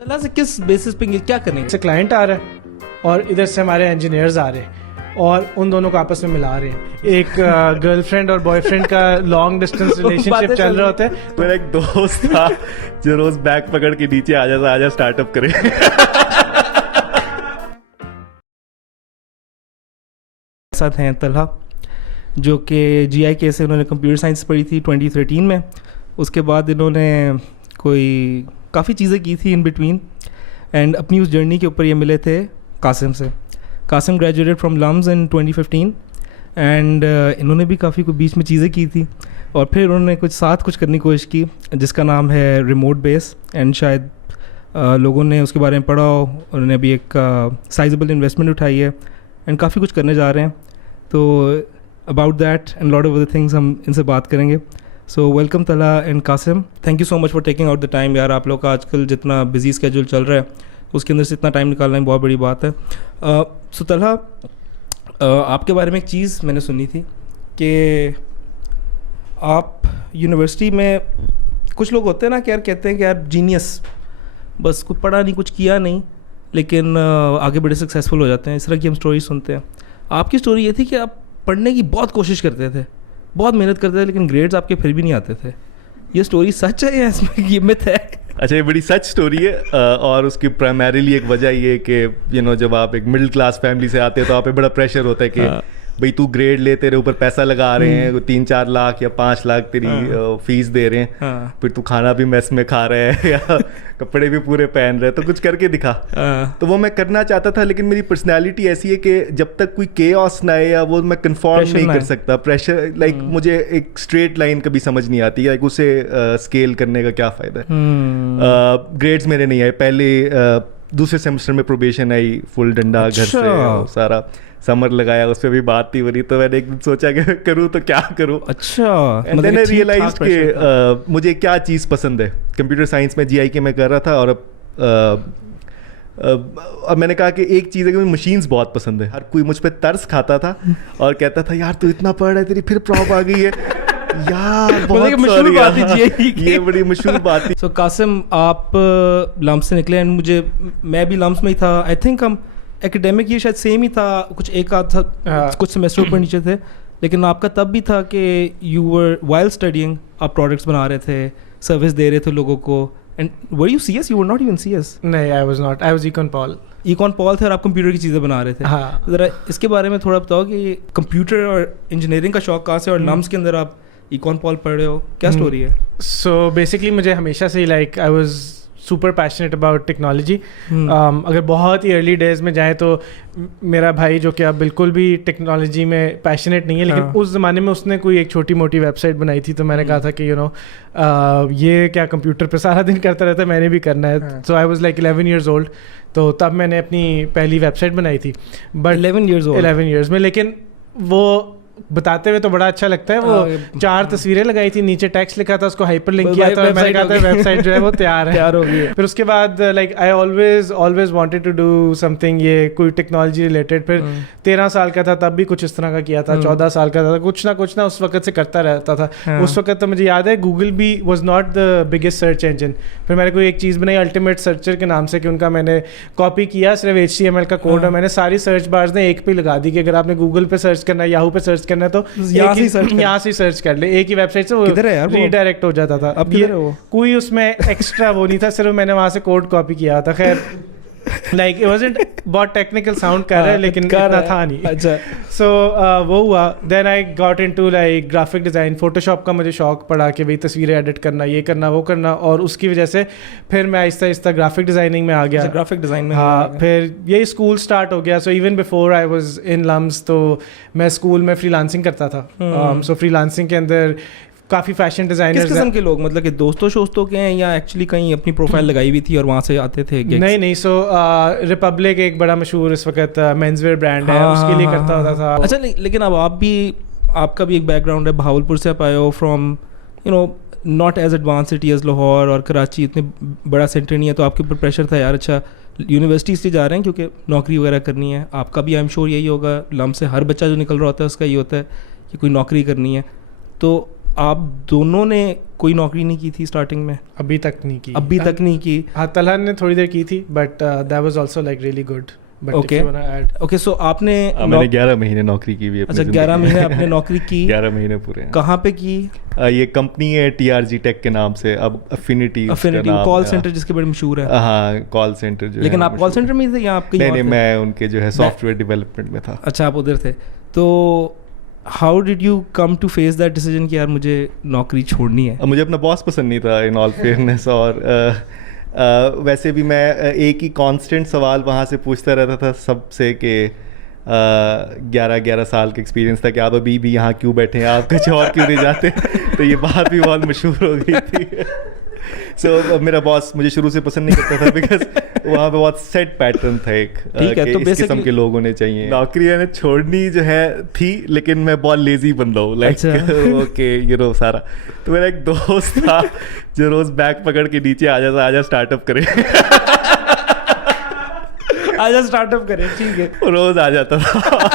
اللہ سے کس بیسس پہ کیا کریں گے؟ سے کلائنٹ آ رہا ہے اور ادھر سے ہمارے انجینئرز آ رہے ہیں اور ان دونوں کو آپس میں ملا رہے ہیں. ایک گرل فرینڈ اور بوائے فرینڈ کا لانگ ڈسٹینس ریلیشن شپ چل رہا ہوتا ہے. میرا ایک دوست تھا جو روز بیگ پکڑ کے نیچے آ جا اسٹارٹ اپ کرے. ساتھ ہیں طلحہ جو کہ جی آئی کے سے انہوں نے کمپیوٹر سائنس پڑھی تھی 2013 میں. اس کے بعد انہوں نے کوئی کافی چیزیں کی تھی ان بٹوین اینڈ اپنی اس جرنی کے اوپر یہ ملے تھے قاسم سے. Qasim graduated from LUMS in 2015 and انہوں نے بھی کافی کوئی بیچ میں چیزیں کی تھی اور پھر انہوں نے کچھ کرنے کی کوشش کی جس کا نام ہے ریموٹ بیس. اینڈ شاید لوگوں نے اس کے بارے میں پڑھا ہو. انہوں نے ابھی ایک سائزبل انویسٹمنٹ اٹھائی ہے اینڈ کافی کچھ کرنے جا رہے ہیں. تو about that and lot of other things ہم ان سے بات کریں گے. So welcome Talha and Qasim. Thank you so much for taking out the time. یار آپ لوگ کا آج کل جتنا بزی اسکیجول چل رہا ہے اس کے اندر سے اتنا ٹائم نکالنا بہت بڑی بات ہے. سو طلحہ آپ کے بارے میں ایک چیز میں نے سنی تھی کہ آپ یونیورسٹی میں کچھ لوگ ہوتے ہیں نا کہ یار کہتے ہیں کہ یار جینیس بس کچھ پڑھا نہیں کچھ کیا نہیں لیکن آگے بڑے سکسیزفل ہو جاتے ہیں. اس طرح کی ہم اسٹوری سنتے ہیں. آپ کی اسٹوری یہ تھی کہ آپ پڑھنے کی بہت کوشش کرتے تھے, بہت محنت کرتے تھے لیکن گریڈز آپ کے پھر بھی نہیں آتے تھے. یہ اسٹوری سچ ہے یا اس میں یہ مت ہے؟ اچھا, یہ بڑی سچ اسٹوری ہے اور اس کی پرائمریلی ایک وجہ یہ کہ جب آپ ایک مڈل کلاس فیملی سے آتے ہیں تو آپ پہ بڑا پریشر ہوتا ہے کہ بھائی تو گریڈ لے, تیرے اوپر پیسہ لگا رہے ہیں 3-4 لاکھ یا 5 لاکھ تیری فیس دے رہے ہیں, پھر تو کھانا بھی میس میں کھا رہے ہیں یا کپڑے بھی پورے پہن رہے, تو کچھ کر کے دکھا. تو وہ میں کرنا چاہتا تھا لیکن میری پرسنالٹی ایسی ہے کہ جب تک کوئی کیوس نہ آئے یا وہ میں کنفارم نہیں کر سکتا. پریشر لائک مجھے ایک اسٹریٹ لائن کبھی سمجھ نہیں آتی, لائک اسے اسکیل کرنے کا کیا فائدہ ہے. گریڈس میرے نہیں آئے. پہلے دوسرے سیمسٹر میں پروبیشن آئی, فل ڈنڈا گھر سے سارا سمر لگایا, اس پہ بھی بات نہیں ہو رہی. تو میں نے ایک دن سوچا کہ کروں تو کیا کروں. اچھا, اینڈ دین آئی ریئلائز کہ مجھے کیا چیز پسند ہے. کمپیوٹر سائنس میں جی آئی کے میں کر رہا تھا اور اب میں نے کہا کہ ایک چیز ہے کہ مجھے مشینز بہت پسند ہے. ہر کوئی مجھ پہ ترس کھاتا تھا اور کہتا تھا یار تو اتنا پڑھ رہا ہے, تیری پھر پراپ آ گئی ہے یار, بہت مشہور بات ہے, یہ بڑی مشہور بات تھی. سو قاسم آپ لمس سے نکلے اینڈ میں بھی لمس میں ہی تھا. آئی تھنک ہم ایکیڈیمک یہ شاید سیم ہی تھا, کچھ ایک آدھ تھا, کچھ سیمیسٹر اوپر نیچے تھے, لیکن آپ کا تب بھی تھا کہ یو ور وائل اسٹڈیئنگ آپ پروڈکٹس بنا رہے تھے, سروس دے رہے تھے لوگوں کو. And were you C S? You were not even C S. نہیں, I was not, I was econ پال تھے اور آپ کمپیوٹر کی چیزیں بنا رہے تھے. ذرا اس کے بارے میں تھوڑا بتاؤ کہ کمپیوٹر اور انجینئرنگ کا شوق کہاں سے, اور لمس کے اندر آپ ایکون پال پڑھ رہے ہو, کیا اسٹوری ہے؟ سو بیسکلی مجھے ہمیشہ سے like I was super passionate about technology. اگر بہت ہی ارلی ڈیز میں جائیں تو میرا بھائی جو کہ اب بالکل بھی ٹیکنالوجی میں پیشنیٹ نہیں ہے, لیکن اس زمانے میں اس نے کوئی ایک چھوٹی موٹی ویب سائٹ بنائی تھی. تو میں نے کہا تھا کہ یہ کیا کمپیوٹر پہ سارا دن کرتا رہتا ہے, میں نے بھی کرنا ہے. So I was like 11 years old. تو تب میں نے اپنی پہلی ویب سائٹ بنائی تھی, بٹ 11 years میں. لیکن وہ بتاتے ہوئے تو بڑا اچھا لگتا ہے. وہ 4 تصویریں لگائی تھی, نیچے ٹیکسٹ لکھا تھا, اس کو ہائپر لنک کیا تھا, میں نے کہا تھا ویب سائٹ جو ہے وہ تیار ہو گئی ہے. پھر اس کے بعد like I always wanted to do something, یہ کوئی ٹیکنالوجی ریلیٹڈ. پھر 13 سال کا تھا تب بھی کچھ اس طرح کا کیا تھا, 14 سال کا تھا, کچھ نہ اس وقت سے کرتا رہتا تھا. اس وقت تو مجھے یاد ہے گوگل بھی was not the biggest search engine. پھر میں نے کوئی ایک چیز بنائی الٹیمیٹ سرچر کے نام سے, کہ ان کا میں نے کاپی کیا صرف HTML کا کوڈ, اور میں نے ساری سرچ بارز نے ایک پہ لگا دی کہ اگر آپ نے گوگل پہ سرچ کرنا ہے, یاہو پہ سرچ کرنا ہے تو یہاں سے سرچ کر لے. ایک ہی ویب سائٹ سے وہ ری ڈائریکٹ ہو جاتا تھا. اب کوئی اس میں ایکسٹرا وہ نہیں تھا, صرف میں نے وہاں سے کوڈ کاپی کیا تھا. خیر لائک اٹ وازنٹ بہت ٹیکنیکل ساؤنڈ کر رہا ہے لیکن اتنا تھا نہیں. سو وہ ہوا. Then I got into like graphic design. Photoshop کا مجھے شوق پڑا کہ بھائی تصویریں ایڈٹ کرنا, یہ کرنا وہ کرنا, اور اس کی وجہ سے پھر میں آہستہ آہستہ گرافک ڈیزائننگ میں آ گیا. گرافک ڈیزائن میں ہاں, پھر یہی اسکول اسٹارٹ ہو گیا. So even before I was in لمس تو میں اسکول میں فری لانسنگ کرتا تھا. سو فری لانسنگ کے اندر کافی فیشن ڈیزائنرز. کس قسم کے لوگ, مطلب کہ دوستوں کے ہیں یا ایکچولی کہیں اپنی پروفائل لگائی ہوئی تھی اور وہاں سے آتے تھے؟ نہیں. سو ریپبلک ایک بڑا مشہور اس وقت مینز ویئر برانڈ ہے, اس کے لیے کرتا ہوتا تھا. اچھا, لیکن اب آپ کا بھی ایک بیک گراؤنڈ ہے, بہاولپور سے آپ آئے ہو, from not as advance city as Lahore اور کراچی, اتنے بڑا سینٹر نہیں ہے, تو آپ کے اوپر پریشر تھا یار اچھا یونیورسٹی اس لیے جا رہے ہیں کیونکہ نوکری وغیرہ کرنی ہے. آپ کا بھی آئی ایم شیور یہی ہوگا, لم سے ہر بچہ جو نکل رہا ہوتا ہے اس کا یہ ہوتا ہے کہ کوئی نوکری کرنی ہے. تو آپ دونوں نے کوئی نوکری نہیں کی تھی اسٹارٹنگ میں؟ ابھی تک نہیں کی. ابھی تک نہیں کی. ہاں طلحہ نے تھوڑی دیر کی تھی but that was also like really good. Okay so آپ نے میں نے 11 مہینے نوکری کی ہوئی ہے. اچھا 11 مہینے آپ نے نوکری کی. 11 مہینے پورے. کہاں پہ کی؟ یہ کمپنی ہے TRG ٹیک کے نام سے, اب افینٹی کال سینٹر جس کے بڑے مشہور ہے. ہاں کال سینٹر جو. لیکن آپ کال سینٹر میں تھے یا آپ کہیں؟ نہیں, میں ان کے جو ہے سافٹ ویئر ڈیولپمنٹ میں تھا. اچھا آپ ادھر تھے. تو how did you come to face that decision کہ یار مجھے نوکری چھوڑنی ہے؟ مجھے اپنا باس پسند نہیں تھا ان آل فیئرنیس, اور ویسے بھی میں ایک ہی کانسٹنٹ سوال وہاں سے پوچھتا رہتا تھا سب سے کہ 11 سال کا ایکسپیرینس تھا کہ آپ ابھی بھی یہاں کیوں بیٹھے ہیں, آپ کچھ اور کیوں نہیں جاتے. تو یہ بات بھی بہت مشہور ہو گئی تھی. سو میرا باس مجھے شروع سے پسند نہیں کرتا تھا بیکاز وہاں پہ بہت سیٹ پیٹرن تھا ایک کہ اس قسم کے لوگ ہونے چاہیے. نوکری نے چھوڑنی جو ہے تھی, لیکن میں بہت لیزی بندہ ہوں, لائک اوکے یو نو سارا. تو میرا ایک دوست تھا جو روز بیگ پکڑ کے نیچے آ جاتا, آجا اسٹارٹ اپ کرے, آجا اسٹارٹ اپ کرے, ٹھیک ہے, روز آ جاتا تھا.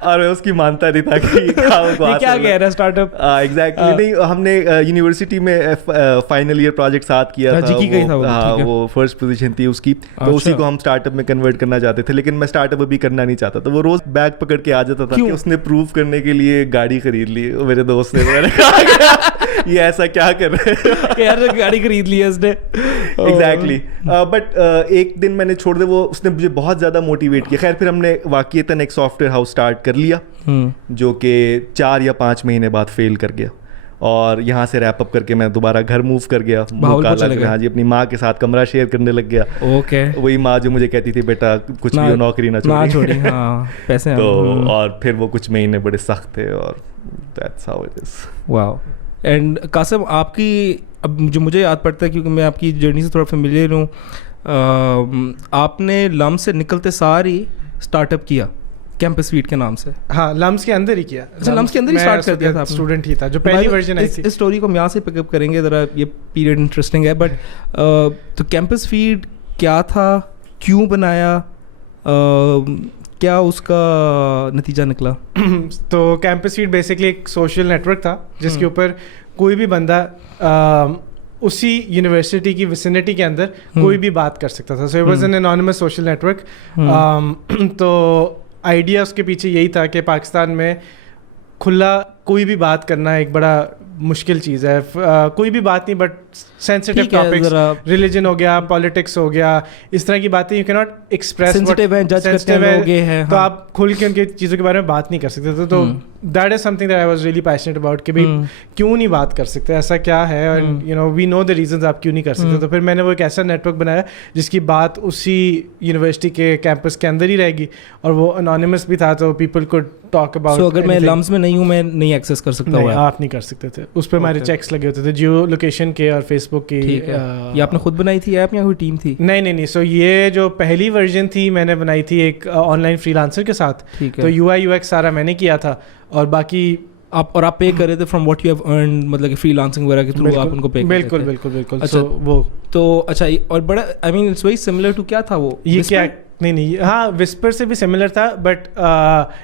اور میں اس کی مانتا نہیں تھا کہ کیا کہہ رہا ہے اسٹارٹ اپ. ایگزیکٹلی نہیں, ہم نے یونیورسٹی میں فائنل ایئر پروجیکٹ ساتھ کیا تھا, وہ فرسٹ پوزیشن تھی اس کی, تو اسی کو ہم اسٹارٹ اپ میں کنورٹ کرنا چاہتے تھے, لیکن میں اسٹارٹ اپ ابھی کرنا نہیں چاہتا. تو وہ روز بیگ پکڑ کے آ جاتا تھا کہ اس نے پروو کرنے کے لیے گاڑی خرید لی. میرے دوست نے یہ ایسا کیا کر رہے ہیں, گاڑی خرید لی ہے اس نے. ایگزیکٹلی. بٹ ایک دن میں نے چھوڑ دیا, وہ اس نے مجھے بہت زیادہ موٹیویٹ کیا. خیر پھر ہم نے واقعتاً ایک سافٹ ویئر ہاؤس اسٹارٹ کر لیا جو کہ 4 یا 5 مہینے بعد فیل کر گیا, اور یہاں سے ریپ اپ کر کے میں دوبارہ گھر موو کر گیا. ہاں جی, اپنی ماں کے ساتھ کمرہ شیئر کرنے لگ گیا. اوکے, وہی ماں جو مجھے کہتی تھی بیٹا کچھ بھی نوکری نہ چھوڑی, پیسے. تو اور پھر وہ کچھ مہینے بڑے سخت تھے, اور that's how it is. Wow. And Qasim آپ کی, اب جو مجھے یاد پڑتا ہے کیونکہ میں آپ کی جرنی سے تھوڑا فیملیئر ہوں, آپ نے لم سے نکلتے ساری اسٹارٹ اپ کیا کیمپس سویٹ کے نام سے. ہاں لمس کے اندر ہی کیا. اچھا لمس کے اندر ہی اسٹارٹ کر دیا تھا, اسٹوڈنٹ ہی تھا جو پہلی ورژن آئی تھی. اس اسٹوری کو ہم یہاں سے پک اپ کریں گے, ذرا یہ پیریڈ انٹرسٹنگ ہے. بٹ تو کیمپس فیڈ کیا تھا, کیوں بنایا, کیا اس کا نتیجہ نکلا؟ تو کیمپس فیڈ بیسکلی ایک سوشل نیٹ ورک تھا جس کے اوپر کوئی بھی بندہ اسی یونیورسٹی کی وسینٹی کے اندر کوئی بھی بات کر سکتا تھا. So it was an anonymous social network. تو آئیڈیا اس کے پیچھے یہی تھا کہ پاکستان میں کھلا کوئی بھی بات کرنا ایک بڑا مشکل چیز ہے. کوئی بھی بات نہیں, بٹ سینسٹیو ٹاپکس, ریلیجن ہو گیا, پالیٹکس ہو گیا, اس طرح کی باتیں یو کی ناٹ ایکسپریس, تو آپ کھل کے ان کی چیزوں کے بارے میں بات نہیں کر سکتے تھے. تو that is some thing that I was really passionate about کہ بھائی کیوں نہیں بات کر سکتے, ایسا کیا ہے, and you know we know the reasons آپ کیوں نہیں کر سکتے. تو پھر میں نے وہ ایک ایسا نیٹ ورک بنایا جس کی بات اسی یونیورسٹی کے کیمپس کے اندر ہی رہے گی, اور وہ انانیمس بھی تھا, تو پیپل کوڈ ٹاک اباؤٹ. سو اگر میں لمس میں نہیں ہوں, میں نہیں ایکسیس کر سکتا ہوں. آپ نہیں کر سکتے تھے, اس پہ ہمارے چیکس لگے ہوتے تھے جیو لوکیشن کے اور فیس بک کی. یہ آپ نے خود بنائی تھی ایپ یا کوئی ٹیم تھی؟ نہیں. سو یہ جو پہلی ورژن تھی میں نے بنائی تھی ایک آن لائن فری لانسر کے ساتھ. تو UI/UX سارا میں نے کیا تھا, اور باقی آپ پے کر رہے تھے from what you have earned, مطلب کہ فری لانسنگ وغیرہ کے تھرو آپ ان کو پے کر رہے تھے؟ بالکل. اچھا وہ تو اچھا, اور بڑا I mean it's very similar to کیا تھا وہ, یہ کیا نہیں ہاں وسپر سے بھی سملر تھا, بٹ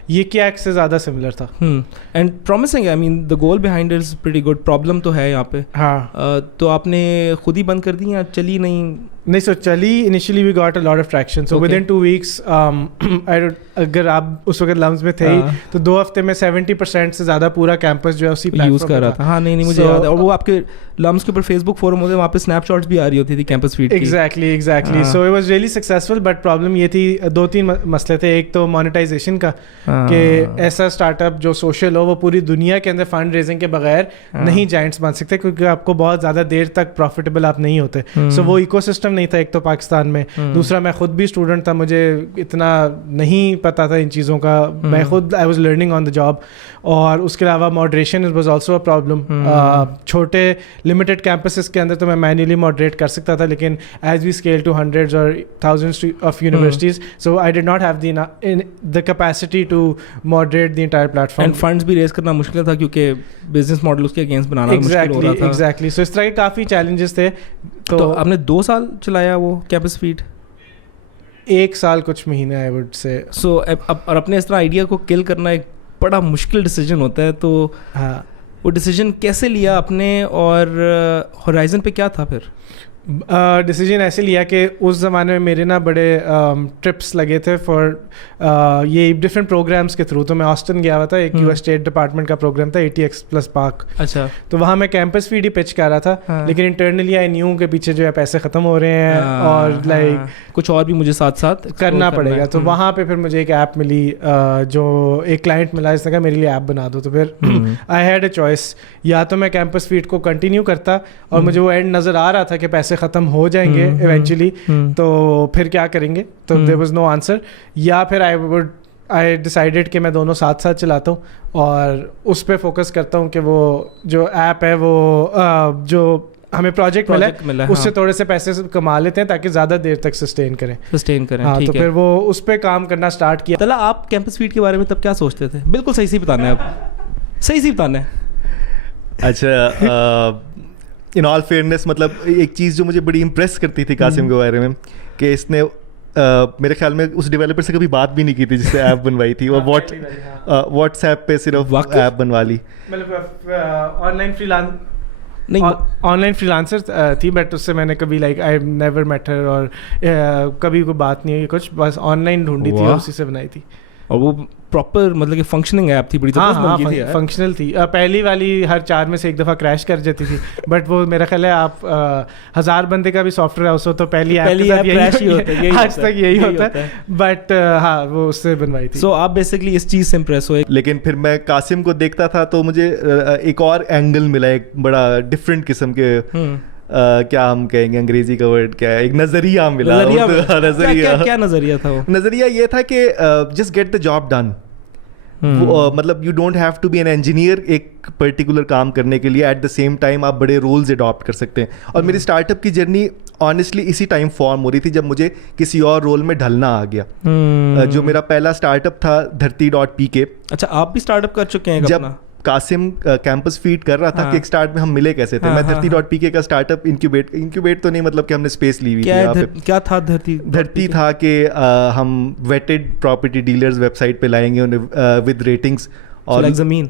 یہ کیا ایک سے زیادہ سملر تھا. اینڈ پرومسنگ ہے, I mean the goal behind is pretty good. Problem تو ہے یہاں پہ. ہاں تو آپ نے خود ہی بند کر دی یا چلی نہیں؟ سو چلی initially we got a lot of traction. So within 2 weeks اگر آپ اس وقت لمس میں تھے ہی تو 2 ہفتے میں 70% سے زیادہ پورا کیمپس جو ہے اسی یوز کر رہا تھا. ہاں نہیں مجھے یاد ہے, اور وہ آپ کے لمس کے اوپر فیس بک فورم ہوتے ہیں, وہاں پہ اسنیپ شاٹس بھی آ رہی ہوتی تھی کیمپس فیڈ کی. Exactly. So it was really successful, but problem یہ تھی 2-3 مسئلے تھے. ایک تو مانیٹائزیشن کا, کہ ایسا اسٹارٹ اپ جو سوشل ہو وہ پوری دنیا کے اندر فنڈ ریزنگ کے بغیر نہیں جائنٹس بن سکتے, کیونکہ آپ کو بہت زیادہ دیر تک پروفیٹیبل آپ نہیں ہوتے. سو وہ ایکو سسٹم نہیں تھا ایک تو پاکستان میں. دوسرا میں خود بھی اسٹوڈنٹ تھا, مجھے اتنا نہیں پتا تھا ان چیزوں کا, میں خود I was learning on the job. اور اس کے علاوہ moderation was also a problem. چھوٹے لمیٹیڈ کیمپسز کے اندر تو میں مینولی ماڈریٹ کر سکتا تھا, لیکن as we scale to hundreds اور thousands of universities, so I did not have the capacity to moderate the entire platform. And funds بھی ریز کرنا مشکل تھا کیونکہ بزنس ماڈل اس کے اگینسٹ بنانا مشکل ہو رہا تھا. ایگزیکٹلی. سو اس طرح کے کافی چیلنجز تھے. تو آپ نے 2 سال چلایا وہ کیمپس فیڈ؟ 1 سال کچھ مہینے آئی وڈ سے. سو اور اپنے اس طرح آئیڈیا کو کل کرنا ایک بڑا مشکل ڈیسیجن ہوتا ہے. تو وہ ڈیسیجن کیسے لیا آپ نے اور ہورائزن پہ کیا تھا پھر؟ ڈیسیجن ایسے لیا کہ اس زمانے میں میرے نا بڑے ٹرپس لگے تھے فار یہ ڈفرینٹ پروگرامس کے تھرو. تو میں آسٹن گیا ہوا تھا, ایک US اسٹیٹ ڈپارٹمنٹ کا پروگرام تھا ATX+ پارک. اچھا. تو وہاں میں کیمپس فیڈ ہی پچ کر رہا تھا, لیکن انٹرنلی آئی نیو کے پیچھے جو ہے پیسے ختم ہو رہے ہیں اور لائک کچھ اور بھی مجھے ساتھ ساتھ کرنا پڑے گا. تو وہاں پہ پھر مجھے ایک ایپ ملی, جو ایک کلائنٹ ملا جس نے کہا میرے لیے ایپ بنا دو. تو پھر آئی ہیڈ اے چوائس, یا تو میں کیمپس فیڈ کو کنٹینیو کرتا اور مجھے وہ اینڈ نظر آ رہا تھا کہ پیسے ختم ہو جائیں گے ایونچولی, تو پھر کیا کریں گے, تو دیر واز نو آنسر. یا پھر آئی ڈیسائیڈیڈ کہ میں دونوں ساتھ ساتھ چلاتا ہوں اور اس پہ فوکس کرتا ہوں کہ وہ جو ایپ ہے وہ جو ہمیں پروجیکٹ ملا اس سے تھوڑے سے پیسے کما لیتے ہیں تاکہ زیادہ دیر تک سسٹین کریں. ہاں, تو پھر وہ اس پہ کام کرنا اسٹارٹ کیا. طلحہ, آپ کیمپس فیڈ کے بارے میں تب کیا سوچتے تھے؟ بالکل صحیح بتانا ہے, آپ صحیح بتانا ہے. اچھا, ان آل فیئرنیس مطلب ایک چیز جو مجھے بڑی امپریس کرتی تھی قاسم کے بارے میں کہ اس نے میرے خیال میں اس ڈیولپر سے کبھی بات بھی نہیں کی تھی جس سے ایپ بنوائی تھی, اور واٹس ایپ پہ صرف ایپ بنوا لی. آن لائن فریلانسر تھی, بٹ اس سے میں نے کبھی لائک آئی نیور میٹ ہر اور کبھی کوئی بات نہیں ہوئی کچھ, بس آن لائن ڈھونڈی تھی اور اسی سے بنائی تھی. اور وہ پراپر مطلب کہ فنکشننگ ایپ تھی, بڑی زبردست تھی, فنکشنل تھی. پہلی والی ہر 4 میں سے ایک دفعہ کریش کر جاتی تھی, بٹ وہ میرا خیال ہے آپ 1000 بندے کا بھی سافٹ ویئر ہاؤس ہو تو پہلی ایپ آج تک یہی ہوتا ہے, بٹ ہاں وہ اس سے بنوائی تھی. سو آپ بیسکلی اس چیز سے امپریس ہوئے. لیکن پھر میں قاسم کو دیکھتا تھا تو مجھے ایک اور اینگل ملا, ایک بڑا ڈفرینٹ قسم کے کیا ہم کہیں گے انگریزی کا ورڈ کیا ہے, ایک نظریہ ملا. کیا نظریہ تھا وہ؟ نظریہ یہ تھا کہ just get the job done. مطلب you don't have to be an engineer ایک پرٹیکولر کام کرنے کے لیے, ایٹ دا سیم ٹائم آپ بڑے رولز اڈاپٹ کر سکتے ہیں. اور میری اسٹارٹ اپ کی جرنی آنیسٹلی اسی ٹائم فارم ہو رہی تھی جب مجھے کسی اور رول میں ڈھلنا آ گیا. جو میرا پہلا اسٹارٹ اپ تھا dharti.pk. اچھا, آپ بھی اسٹارٹ اپ کر چکے ہیں؟ جب قاسم کیمپس فیڈ کر رہا تھا کہ ایک اسٹارٹ میں ہم ملے کیسے تھے, میں dharti.pk کا اسٹارٹ اپ انکیوبیٹ تو نہیں, مطلب کہ ہم نے اسپیس لی ہوئی تھی. کیا تھا دھرتی تھا کہ ہم vetted property dealers website پہ لائیں گے ود ریٹنگس, اور زمین,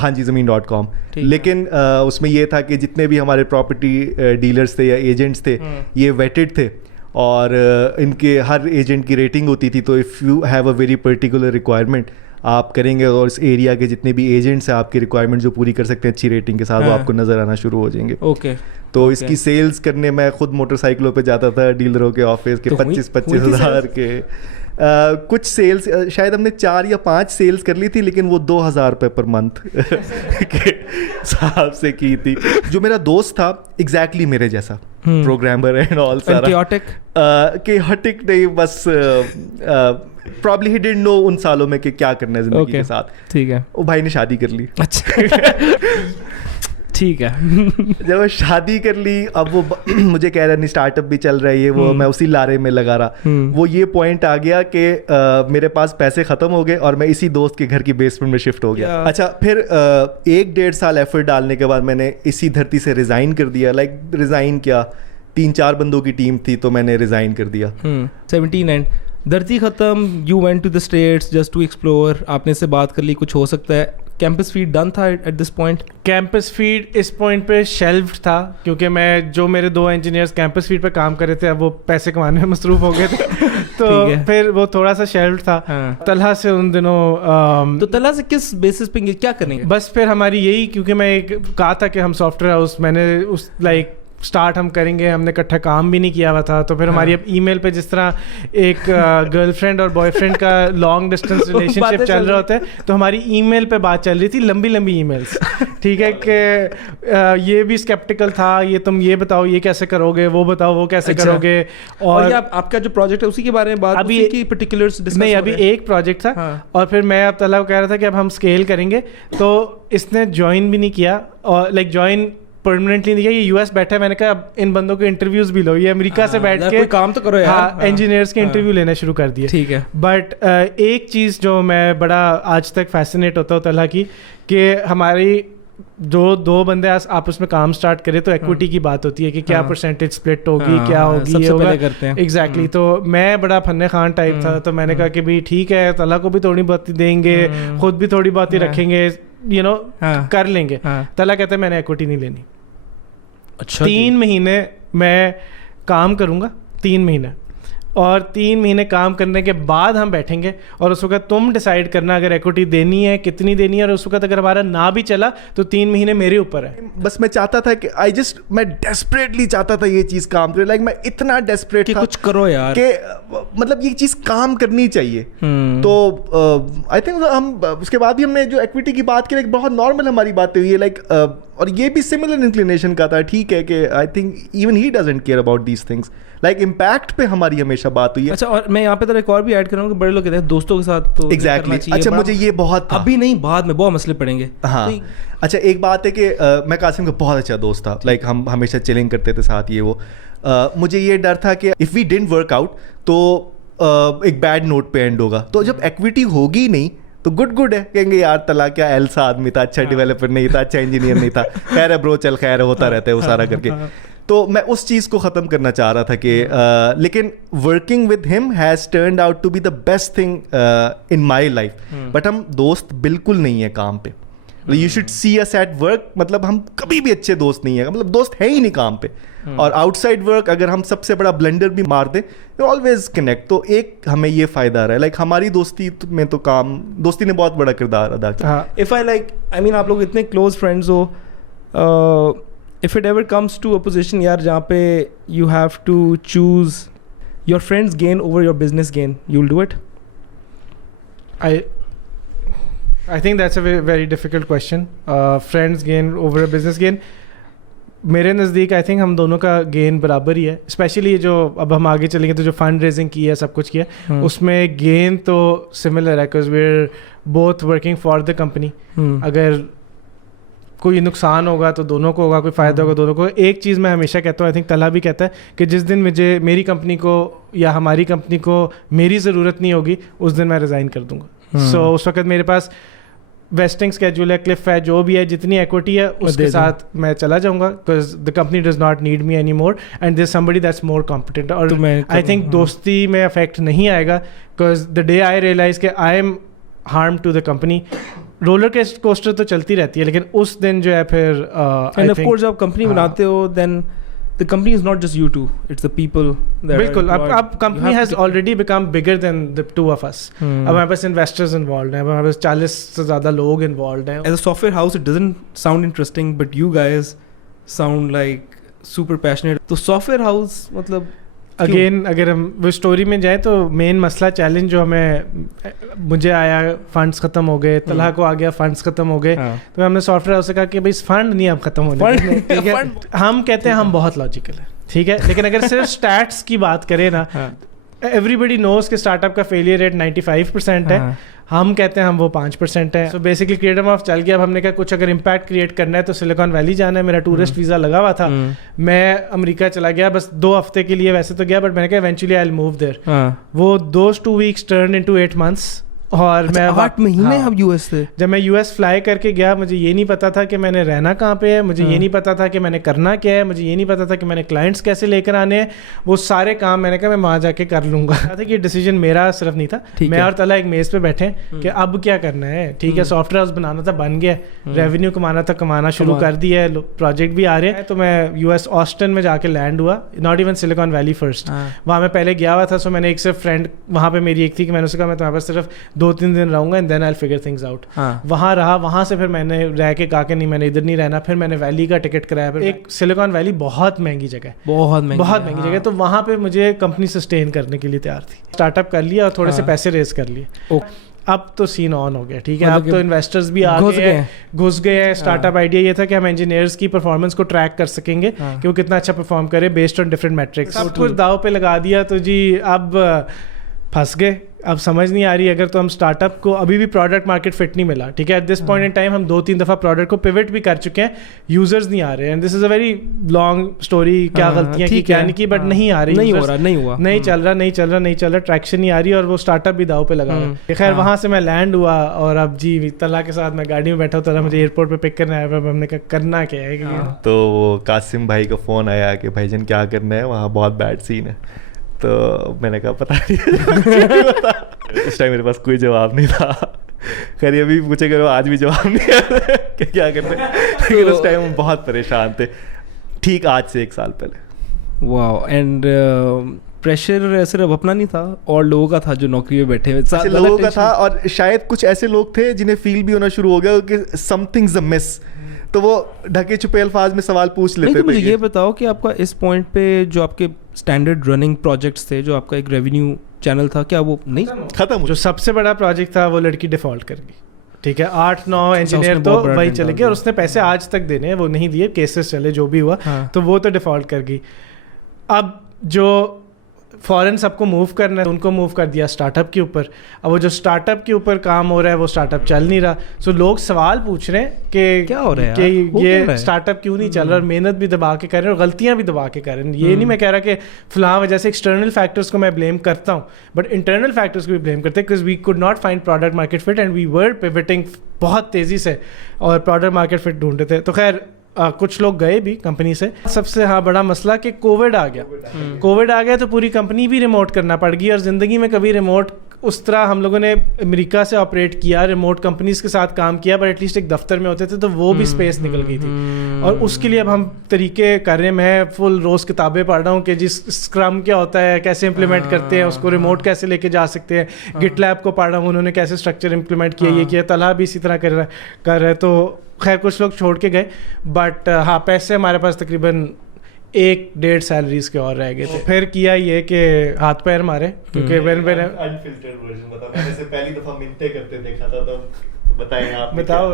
ہاں جی زمین.com. لیکن اس میں یہ تھا کہ جتنے بھی ہمارے پراپرٹی ڈیلرز تھے یا ایجنٹس تھے یہ ویٹڈ تھے, اور ان کے ہر ایجنٹ کی ریٹنگ ہوتی تھی. تو if you have a very particular requirement آپ کریں گے اور اس ایریا کے جتنے بھی ایجنٹس ہیں آپ کی ریکوائرمنٹ جو پوری کر سکتے ہیں اچھی ریٹنگ کے ساتھ, وہ آپ کو نظر آنا شروع ہو جائیں گے. اوکے. تو اس کی سیلز کرنے میں خود موٹر سائیکلوں پہ جاتا تھا ڈیلروں کے آفس کے, 25-25 ہزار کے. کچھ سیلز شاید ہم نے 4 یا 5 سیلز کر لی تھی, لیکن وہ 2000 روپے پر منتھ کے حساب سے کی تھی. جو میرا دوست تھا ایگزیکٹلی میرے جیسا پروگرامر اینڈ آل, سارا کہ ہٹک نہیں, بس probably he didn't know ان سالوں میں کہ کیا کرنا ہے زندگی کے ساتھ. ٹھیک ہے. وہ بھائی نے شادی کر لی. اچھا ٹھیک ہے. جب وہ شادی کر لی, اب وہ مجھے کہہ رہا نہیں اسٹارٹ اپ بھی چل رہا ہے یہ وہ, میں اسی لارے میں لگا رہا. وہ یہ پوائنٹ آ گیا کہ میرے پاس پیسے ختم ہو گئے اور میں اسی دوست کے گھر کی بیسمنٹ میں شفٹ ہو گیا. اچھا, پھر 1-1.5 سال ایفرٹ ڈالنے کے بعد میں نے اسی دھرتی سے ریزائن کر دیا. لائک ریزائن کیا, 3-4 بندوں کی ٹیم تھی تو میں نے ریزائن کر دیا. 17 اینڈ دھرتی ختم, you went to the States just to explore, آپ نے سے بات کر لی, کچھ ہو سکتا ہے. کیمپس فیڈ ڈن تھا at this point? Campus feed اس پوائنٹ پہ شیلفڈ تھا کیونکہ میں جو میرے 2 انجینئرس کیمپس فیڈ پہ کام کر رہے تھے اب وہ پیسے کمانے میں مصروف ہو گئے تھے, تو پھر وہ تھوڑا سا شیلفڈ تھا. طلحہ سے ان دنوں, تو طلحہ سے کس بیسس پہ کیا کریں گے؟ بس پھر ہماری یہی, کیونکہ میں کہا تھا کہ ہم سافٹ ویئر ہاؤس, میں نے اس لائک اسٹارٹ ہم کریں گے, ہم نے اکٹھا کام بھی نہیں کیا ہوا تھا. تو پھر ہماری اب ای میل پہ جس طرح ایک گرل فرینڈ اور بوائے فرینڈ کا لانگ ڈسٹینس ریلیشن شپ چل رہا ہوتا ہے, تو ہماری ای میل پہ بات چل رہی تھی, لمبی لمبی ای میلس. ٹھیک ہے, کہ یہ بھی اسکیپٹیکل تھا, یہ تم یہ بتاؤ یہ کیسے کرو گے, وہ بتاؤ وہ کیسے کرو گے. اور آپ کا جو پروجیکٹ ہے اسی کے بارے میں بات, ابھی کی پرٹیکولرز ڈسکس نہیں, ابھی ایک پروجیکٹ تھا. اور پھر میں اب طلحہ کو کہہ رہا تھا کہ اب ہم اسکیل کریں گے, تو اس نے جوائن بھی نہیں کیا, اور لائک جوائن پرماننٹلی نہیں کیا. یہ US بیٹھا ہے, میں نے کہا اب ان بندوں کے انٹرویوز بھی لو, یہ امریکہ سے بیٹھ کے کام تو کرو یار, انجینئرس کے انٹرویو لینا شروع کر دیے. ٹھیک ہے. بٹ ایک چیز جو میں بڑا آج تک فیسنیٹ ہوتا ہوں طلحہ کی, کہ ہماری جو 2 بندے آپس میں کام اسٹارٹ کرے تو ایکوٹی کی بات ہوتی ہے کہ کیا پرسنٹیج اسپلٹ ہوگی, کیا ہوگی, یہ ہوگا. ایگزیکٹلی. تو میں بڑا فن خان ٹائپ تھا, تو میں نے کہا کہ بھائی ٹھیک ہے, طلحہ کو بھی تھوڑی بہت دیں گے, خود بھی تھوڑی بہت ہی رکھیں گے, کر لیں گے. طلحہ کہتا ہے میں نے ایکوٹی نہیں لینی. اچھا 3 مہینے میں کام کروں گا, 3 مہینے, اور 3 مہینے کام کرنے کے بعد ہم بیٹھیں گے اور اس وقت تم ڈیسائیڈ کرنا اگر ایکوٹی دینی ہے کتنی دینی ہے, اور اس وقت اگر ہمارا نہ بھی چلا تو 3 مہینے میرے اوپر ہے. بس میں چاہتا تھا کہ میں ڈیسپریٹلی چاہتا تھا یہ چیز کام کرے, لائک میں اتنا ڈیسپریٹ تھا کچھ کرو یار کہ مطلب یہ چیز کام کرنی چاہیے. تو آئی تھنک ہم اس کے بعد بھی ہم نے جو ایکویٹی کی بات کی, لائک بہت نارمل ہماری باتیں ہوئی ہے, لائک اور یہ بھی سملر انکلینیشن کا تھا. ٹھیک ہے کہ I think even he doesn't care about these things, like impact پہ ہماری ہمیشہ بات ہوئی ہے. اچھا, اور میں یہاں پہ ایک اور بھی ایڈ کروں گا کہ بڑے لوگ کہتے ہیں دوستوں کے ساتھ تو ایگزیکٹلی. اچھا مجھے یہ بہت ابھی نہیں, بعد میں بہت مسئلے پڑیں گے. ہاں اچھا, ایک بات ہے کہ میں قاسم کا بہت اچھا دوست تھا, لائک ہم ہمیشہ چلنگ کرتے تھے ساتھ. یہ وہ مجھے یہ ڈر تھا کہ if we didn't work out تو ایک بیڈ نوٹ پہ اینڈ ہوگا. تو جب ایکویٹی ہوگی نہیں تو گڈ ہے, کہیں گے یار طلحہ کیا ایلسا آدمی تھا, اچھا ڈیولپر نہیں تھا, اچھا انجینئر نہیں تھا, خیر ہے برو چل خیر ہوتا رہتا ہے وہ سارا کر کے. تو میں اس چیز کو ختم کرنا چاہ رہا تھا کہ لیکن ورکنگ ود ہم has turned out to be the best thing in my life. But ہم دوست بالکل نہیں ہیں کام پہ. You should see us at work, مطلب ہم کبھی بھی اچھے دوست نہیں ہیں, مطلب دوست ہے ہی نہیں کام پہ. اور آؤٹ سائڈ ورک اگر ہم سب سے بڑا بلنڈر بھی مار دیں آلویز کنیکٹ. تو ایک ہمیں یہ فائدہ رہا ہے, لائک ہماری دوستی میں تو دوستی نے بہت بڑا کردار ادا کیا. اف آئی لائک آئی مین آپ لوگ اتنے کلوز فرینڈز ہو, if it ever comes to a position یار جہاں پہ you have to choose your friends gain over your business gain, you'll do it? I think that's a very, very difficult question. Friends gain over a business gain. میرے نزدیک I think ہم دونوں کا gain برابر ہی ہے. Especially جو اب ہم آگے چلیں گے تو جو فنڈ ریزنگ کی ہے سب کچھ کیا ہے اس میں گین تو سملر ہے, because we are both working for the company. اگر کوئی نقصان ہوگا تو دونوں کو ہوگا, کوئی فائدہ ہوگا دونوں کو. ایک چیز میں ہمیشہ کہتا ہوں, آئی تھنک طلحہ بھی کہتا ہے کہ جس دن مجھے میری کمپنی کو یا ہماری کمپنی کو میری ضرورت نہیں ہوگی اس دن میں ریزائن کر دوں گا. سو اس وقت میرے پاس ویسٹنگ اسکیجول ہے, کلف ہے, جو بھی ہے, جتنی ایکوٹی ہے اس کے ساتھ میں چلا جاؤں گا, because the company does not need me anymore and there somebody that's more competent. اور آئی تھنک دوستی میں افیکٹ نہیں آئے گا, because the day I realize کہ I am harm to the company. Roller coaster تو چلتی رہتی ہے, لیکن اس دن جو ہے پھر اینڈ آف کورس جب کمپنی بناتے ہو دین the company is not just you two, it's the people that بالکل. اب company has already become bigger than the two of us. اب ہمارے پاس investors involved ہیں, اب ہمارے پاس 40 سے زیادہ لوگ involved ہیں. As a software house it doesn't sound interesting but you guys sound like super passionate. تو software house مطلب اگین اگر ہم وہ اسٹوری میں جائیں تو مین مسئلہ چیلنج جو ہمیں مجھے آیا, فنڈس ختم ہو گئے, طلحہ کو آ گیا فنڈس ختم ہو گئے, تو ہم نے سافٹ ویئر ہاؤس سے کہا کہ بھائی فنڈ نہیں اب ختم ہونے, ٹھیک ہے. ہم کہتے ہیں ہم بہت لاجیکل ہیں, ٹھیک ہے, لیکن اگر صرف اسٹیٹس کی بات کریں نا, ایوری بڈی نوز کہ اسٹارٹ اپ کا فیلئر ریٹ 95% ہے, ہم کہتے ہیں ہم وہ 5% ہے. سو بیسکلی کریٹو آف چل گیا. اب ہم نے کہا کچھ اگر امپیکٹ کریٹ کرنا ہے تو سلیکان ویلی جانا ہے. میرا ٹورسٹ ویزا لگا ہوا تھا, میں امریکہ چلا گیا بس 2 ہفتے کے لیے ویسے تو گیا, بٹ میں نے کہا ایونچولی آئی ول موو دیر. وہ those 2 weeks turn into 8 months. اور میں 8 مہینے اب یو ایس سے, جب میں یو ایس فلائی کر کے گیا مجھے یہ نہیں پتا تھا کہ میں نے رہنا کہاں پہ ہے, مجھے یہ نہیں پتا تھا کہ میں نے کرنا کیا ہے, مجھے یہ نہیں پتا تھا کہ میں نے کلائنٹس کیسے لے کر آنے ہیں. وہ سارے کام میں نے کہا میں وہاں جا کے کر لوں گا. تھا کہ یہ ڈیسیجن میرا صرف نہیں تھا, میں اور طلحہ ایک میز پہ بیٹھے کہ اب کیا کرنا ہے. ٹھیک ہے, سافٹ ویئر ہاؤس بنانا تھا, بن گیا, ریونیو کمانا تھا, کمانا شروع کر دیا ہے, پروجیکٹ بھی آ رہے ہیں. تو میں یو ایس آسٹن میں جا کے لینڈ ہوا, not even silicon valley first. وہاں میں پہلے گیا ہوا تھا. سو میں نے ایک صرف فرینڈ وہاں پہ میری ایک تھی کہ میں نے اسے کہا میں تمہارے پاس صرف 2-3 دن رہوں گا and then I'll figure things out. وہاں رہا, وہاں سے پھر میں نے رہ کے کہا کہ نہیں میں نے ادھر نہیں رہنا. پھر میں نے ویلی کا ٹکٹ کرایا. پھر ایک سلیکان ویلی بہت مہنگی جگہ ہے, بہت مہنگی جگہ. تو وہاں پہ مجھے کمپنی سسٹین کرنے کے لیے تیار تھی. اسٹارٹ اپ کر لیا اور تھوڑے سے پیسے ریز کر لیے. اب تو سین آن ہو گیا, ٹھیک ہے, اب تو انویسٹرز بھی آ گئے ہیں, گھس گئے ہیں. اسٹارٹ اپ آئیڈیا یہ تھا کہ ہم انجینئرز کی پرفارمنس کو ٹریک کر سکیں گے کہ وہ کتنا اچھا پرفارم کرے بیسڈ آن ڈفرنٹ میٹرکس. سب کچھ داؤ پہ لگا دیا. تو جی اب پھنس گئے. اب سمجھ نہیں آ رہی. اگر تو ہم اسٹارٹ اپ کو ابھی بھی پروڈکٹ مارکیٹ فٹ نہیں ملا, ٹھیک ہے, at this point in time ہم 2-3 دفعہ پروڈکٹ کو پیوٹ بھی کر چکے ہیں, یوزرز نہیں آ رہے. And this is a very long story, کیا غلطیاں کی کیا نہیں کی, بٹ نہیں آ رہی, نہیں ہو رہا, نہیں چل رہا, ٹریکشن نہیں آ رہی, اور وہ اسٹارٹ اپ بھی داؤ پہ لگا ہے. خیر وہاں سے میں لینڈ ہوا, اور اب جی طلحہ کے ساتھ میں گاڑی میں بیٹھا ہوں. طلحہ مجھے ایئرپورٹ پہ پک کرنے آیا. ہم نے کہا کرنا کیا ہے. تو وہ قاسم بھائی کا فون آیا کہ بھائی جان کیا کرنا ہے, وہاں بہت بیڈ سین ہے. تو میں نے کہا پتہ نہیں. اس ٹائم میرے پاس کوئی جواب نہیں تھا. خیر یہ بھی پوچھے کرو آج بھی جواب نہیں آتا کہ کیا کرتے, لیکن اس ٹائم ہم بہت پریشان تھے, ٹھیک آج سے 1 سال پہلے. واو. اینڈ پریشر صرف اپنا نہیں تھا اور لوگوں کا تھا جو نوکری میں بیٹھے ہوئے, لوگوں کا تھا, اور شاید کچھ ایسے لوگ تھے جنہیں فیل بھی ہونا شروع ہو گیا کہ سم تھنگز اے مس, تو وہ ڈھکے چھپے الفاظ میں سوال پوچھ لیتے تھے. مجھے یہ بتاؤ کہ آپ کا اس پوائنٹ پہ جو آپ کے اسٹینڈرڈ رننگ پروجیکٹس تھے, جو آپ کا ایک ریونیو چینل تھا, کیا وہ نہیں ختم؟ جو سب سے بڑا پروجیکٹ تھا وہ لڑکی ڈیفالٹ کر گئی, ٹھیک ہے, 8-9 انجینئر تو وہی چلے گئے, اور اس نے پیسے آج تک دینے ہیں, وہ نہیں دیے, کیسز چلے جو بھی ہوا, تو وہ تو ڈیفالٹ کر گئی. اب جو فوراً سب کو موو کرنا ہے ان کو موو کر دیا اسٹارٹ اپ کے اوپر. اب وہ جو اسٹارٹ اپ کے اوپر کام ہو رہا ہے وہ اسٹارٹ اپ چل نہیں رہا, سو لوگ سوال پوچھ رہے ہیں کہ کیا ہو رہا ہے, کہ یہ اسٹارٹ اپ کیوں نہیں چل رہا, اور محنت بھی دبا کے کر رہے ہیں اور غلطیاں بھی دبا کے کر رہے ہیں. یہ نہیں میں کہہ رہا کہ فلاں وجہ سے ایکسٹرنل فیکٹرس کو میں بلیم کرتا ہوں, بٹ انٹرنل فیکٹرس کو بھی بلیم کرتے ہیں, because we could not find product market fit and we were pivoting بہت تیزی سے اور پروڈکٹ مارکیٹ فٹ ڈھونڈتے تھے. تو خیر کچھ لوگ گئے بھی کمپنی سے. سب سے بڑا مسئلہ کہ کووڈ آ گیا تو پوری کمپنی بھی ریموٹ کرنا پڑ گئی, اور زندگی میں کبھی ریموٹ اس طرح ہم لوگوں نے امریکہ سے آپریٹ کیا, ریموٹ کمپنیز کے ساتھ کام کیا, بٹ ایٹ لیسٹ ایک دفتر میں ہوتے تھے تو وہ بھی اسپیس نکل گئی تھی. اور اس کے لیے اب ہم طریقے کر رہے ہیں, میں فل روز کتابیں پڑھ رہا ہوں کہ جس اسکرم کیا ہوتا ہے, کیسے امپلیمنٹ کرتے ہیں اس کو, ریموٹ کیسے لے کے جا سکتے ہیں, گٹ لیب کو پڑھ رہا ہوں, انہوں نے کیسے اسٹرکچر امپلیمنٹ کیا, یہ کیا, طلحہ بھی اسی طرح کر رہا ہے. تو خیر کچھ لوگ چھوڑ کے گئے, بٹ ہاں پیسے ہمارے پاس تقریباً 1-1.5 سیلریز کے اور رہ گئے تھے. پھر کیا یہ کہ ہاتھ پیر مارے, کیونکہ میں نے پہلی دفعہ منٹیں کرتے دیکھا تھا. تو بتائیں آپ, بتاؤ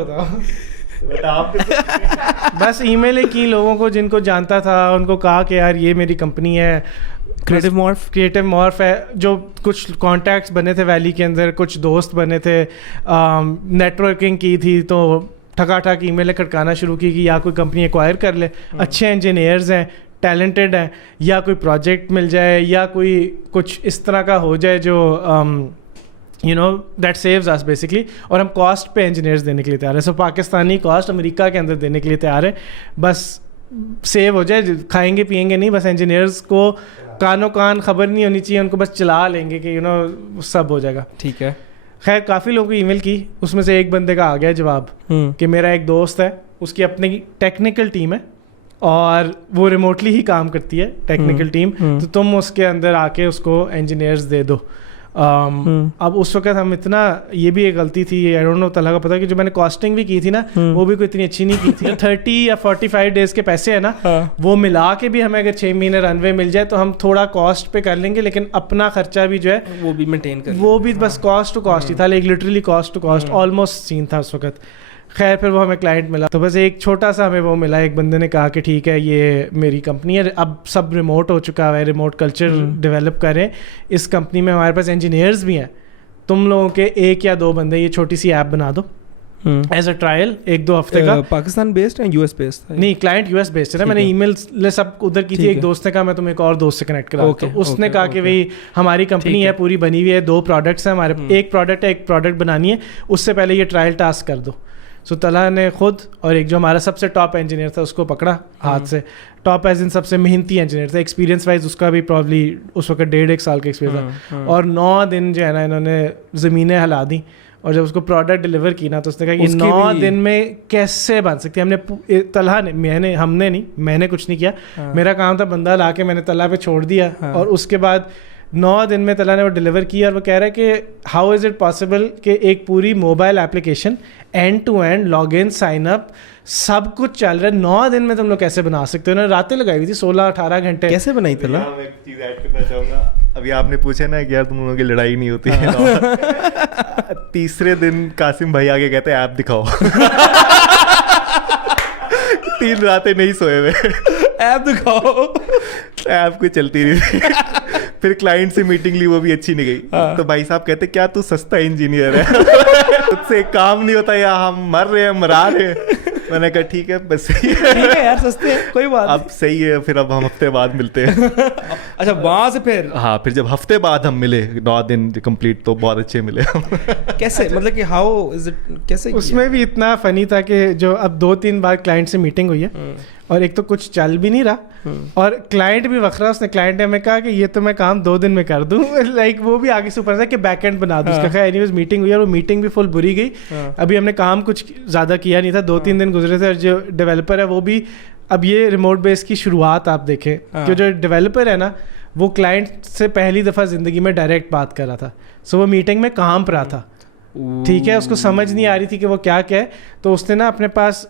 بس ای میل کی لوگوں کو جن کو جانتا تھا, ان کو کہا کہ یار یہ میری کمپنی ہے, کریٹو مورف ہے. جو کچھ کانٹیکٹس بنے تھے ویلی کے اندر, کچھ دوست بنے تھے, نیٹ ورکنگ کی تھی, تو ٹھکا ٹھک ای میلیں کھٹکانا شروع کی کہ یا کوئی کمپنی ایکوائر کر لے, اچھے انجینئرز ہیں, ٹیلنٹڈ ہیں, یا کوئی پروجیکٹ مل جائے, یا کوئی کچھ اس طرح کا ہو جائے جو you know that saves us basically. اور ہم کاسٹ پہ انجینئرز دینے کے لیے تیار ہیں, سو پاکستانی کاسٹ امریکہ کے اندر دینے کے لیے تیار ہیں, بس سیو ہو جائے, کھائیں گے پئیں گے نہیں, بس انجینئرز کو کانوں کان خبر نہیں ہونی چاہیے, ان کو بس چلا لیں گے کہ یو نو سب ہو جائے گا. ٹھیک ہے. خیر کافی لوگوں کو ای میل کی, اس میں سے ایک بندے کا آ گیا جواب کہ میرا ایک دوست ہے, اس کی اپنی ٹیکنیکل ٹیم ہے اور وہ ریموٹلی ہی کام کرتی ہے ٹیکنیکل ٹیم, تو تم اس کے اندر آ کے اس کو انجینئرز دے دو. اب اس وقت ہم اتنا, یہ بھی ایک غلطی تھی, آئی ڈونٹ نو طلحہ کا پتا کہ جو میں نے کاسٹنگ بھی کی تھی نا, وہ بھی کوئی اتنی اچھی نہیں کی تھی. 30 یا 45 ڈیز کے پیسے ہیں نا, وہ ملا کے بھی ہمیں اگر 6 مہینے رن وے مل جائے تو ہم تھوڑا کاسٹ پہ کر لیں گے, لیکن اپنا خرچہ بھی جو ہے وہ بھی مینٹین کر, وہ بھی بس کاسٹ ٹو کاسٹ ہی تھا, لیکن literally cost to cost almost سین تھا اس وقت. خیر پھر وہ ہمیں کلائنٹ ملا, تو بس ایک چھوٹا سا ہمیں وہ ملا, ایک بندے نے کہا کہ ٹھیک ہے یہ میری کمپنی ہے, اب سب ریموٹ ہو چکا ہے, ریموٹ کلچر ڈیولپ کریں, اس کمپنی میں ہمارے پاس انجینئرز بھی ہیں, تم لوگوں کے 1 یا 2 بندے یہ چھوٹی سی ایپ بنا دو ایز اے ٹرائل 1-2 ہفتے کا. پاکستان بیسڈ ہے, یو ایس بیسڈ ہے؟ نہیں, کلائنٹ یو ایس بیسڈ ہے. میں نے ای میل سب ادھر کی تھی, ایک دوست نے کہا میں تمہیں ایک اور دوست سے کنیکٹ کرا, تو اس نے کہا کہ بھائی ہماری کمپنی ہے پوری بنی ہوئی ہے, 2 پروڈکٹس ہیں ہمارے, ایک پروڈکٹ ہے, ایک پروڈکٹ بنانی ہے, اس سے پہلے یہ ٹرائل ٹاسک کر دو. سو طلحہ نے خود اور ایک جو ہمارا سب سے ٹاپ انجینئر تھا اس کو پکڑا ہاتھ سے, ٹاپ ایز ان سب سے محنتی انجینئر تھا, ایکسپیرینس وائز اس کا بھی پرابلی اس وقت 1.5-1 سال کا ایکسپیرینس تھا, اور 9 دن جو ہے نا انہوں نے زمینیں ہلا دیں, اور جب اس کو پروڈکٹ ڈلیور کی نا تو اس نے کہا کہ 9 دن میں کیسے بن سکتی ہے. ہم نے طلحہ نے, ہم نے نہیں, میں نے کچھ نہیں کیا, میرا کام تھا بندہ لا کے میں نے طلحہ پہ چھوڑ دیا, اور اس کے بعد 9 دن میں طلحہ نے وہ ڈلیور کی. اور وہ کہہ رہا ہے کہ ہاؤ از اٹ پاسبل کہ ایک پوری mobile application end to end log in sign up سب کچھ چل رہا ہے, 9 دن میں تم لوگ کیسے بنا سکتے ہو. انہوں نے راتیں لگائی ہوئی تھی, 16-18 گھنٹے. کیسے بنائی طلحہ؟ میں ایک چیز ایڈ کرنا چاہوں گا, ابھی آپ نے پوچھا نا کہ یار تم لوگوں کی لڑائی نہیں ہوتی ہے, تیسرے دن قاسم بھائی آگے کہتے ہیں ایپ دکھاؤ. 3 راتیں نہیں سوئے ہوئے, ایپ دکھاؤ, ایپ کوئی چلتی نہیں تھی. پھر کلائنٹ سے میٹنگ لی, وہ بھی اچھی نہیں گئی. تو بھائی صاحب کہتے کیا تو سستا انجینئر ہے, تجھ سے کام نہیں ہوتا, یا ہم مر رہے ہیں مرا رہے ہیں. میں نے کہا ٹھیک ہے بس صحیح ہے یار, سستے ہیں کوئی بات, اب صحیح ہے. پھر اب ہم ہفتے بعد ملتے ہیں. اچھا وہاں سے پھر ہاں, پھر جب ہفتے بعد ہم ملے 9 دن کمپلیٹ, تو بہت اچھے ملے. کیسے, مطلب کہ ہاؤ از اٹ, کیسے؟ اس میں بھی اتنا فنی تھا کہ جو اب 2-3 بار کلائنٹ سے میٹنگ ہوئی ہے, اور ایک تو کچھ چل بھی نہیں رہا اور کلائنٹ بھی وکھرا. اس نے کلائنٹ نے ہمیں کہا کہ یہ تو میں کام 2 دن میں کر دوں, لائک وہ بھی آگے سے اوپر تھا کہ بیک اینڈ بنا دوں اس کا. خیر اینی ویز میٹنگ ہوئی اور وہ میٹنگ بھی فل بری گئی. ابھی ہم نے کام کچھ زیادہ کیا نہیں تھا, 2-3 دن گزرے تھے. اور جو ڈیولپر ہے وہ بھی, اب یہ ریموٹ بیس کی شروعات آپ دیکھیں کہ جو ڈیولپر ہے نا وہ کلائنٹ سے پہلی دفعہ زندگی میں ڈائریکٹ بات کر رہا تھا. سو وہ میٹنگ میں کام پر رہا تھا, ٹھیک ہے, اس کو سمجھ نہیں آ رہی تھی کہ وہ کیا ہے. تو اس نے نا اپنے پاس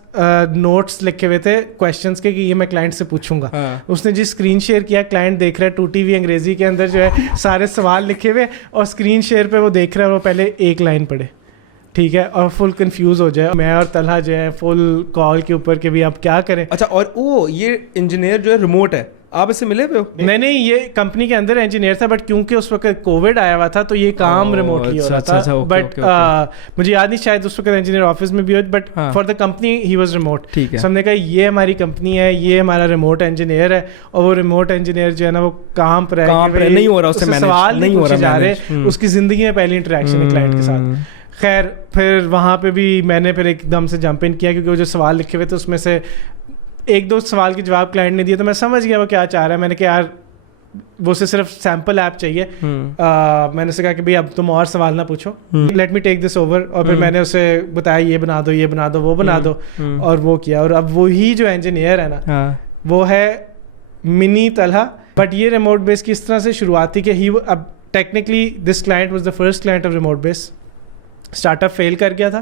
نوٹس لکھے ہوئے تھے کویشچنس کے کہ یہ میں کلائنٹ سے پوچھوں گا. اس نے جی اسکرین شیئر کیا, کلائنٹ دیکھ رہا ہے ٹوٹی ہوئی انگریزی کے اندر جو ہے سارے سوال لکھے ہوئے, اور اسکرین شیئر پہ وہ دیکھ رہا ہے, وہ پہلے ایک لائن پڑھے, ٹھیک ہے, اور فل کنفیوز ہو جائے. میں اور طلحہ جو ہے فل کال کے اوپر کہ بھی آپ کیا کریں. اچھا, اور وہ یہ انجینئر جو ہے ریموٹ ہے, آپ اس سے ملے ہوئے ہو؟ نہیں, یہ کمپنی کے اندر انجینئر تھا, بٹ کیونکہ اس وقت کووڈ آیا ہوا تھا تو یہ کام ریموٹلی ہو رہا تھا. بٹ مجھے یاد نہیں, شاید اس وقت انجینئر آفس میں بھی ہو, but for the company he was remote. ہم نے کہا یہ ہماری کمپنی ہے, یہ ہمارا ریموٹ انجینئر ہے, اور وہ ریموٹ انجینئر جو ہے نا وہ کام پر نہیں ہو رہا, اس سے سوال نہیں پوچھے جا رہے, اس کی زندگی میں پہلی انٹریکشن ہے کلائنٹ کے ساتھ. خیر پھر وہاں پہ بھی میں نے پھر ایک دم سے جمپ ان کیا, کیونکہ وہ جو سوال لکھے ہوئے تھے اس میں سے 1-2 سوال کے جواب کلائنٹ نے دیے, تو میں سمجھ گیا وہ کیا چاہ رہا ہے. میں نے کہا یار وہ سے صرف سیمپل ایپ چاہیے. میں نے اسے کہا کہ بھائی اب تم اور سوال نہ پوچھو, لیٹ می ٹیک دس اوور. اور پھر میں نے اسے بتایا یہ بنا دو, یہ بنا دو, وہ بنا دو, اور وہ کیا. اور اب وہی جو انجینئر ہے نا وہ ہے منی طلحہ. بٹ یہ ریموٹ بیس کی اس طرح سے شروعات تھی کہ ہی, اب technically this client was the first client of remote base. Startup فیل کر گیا تھا,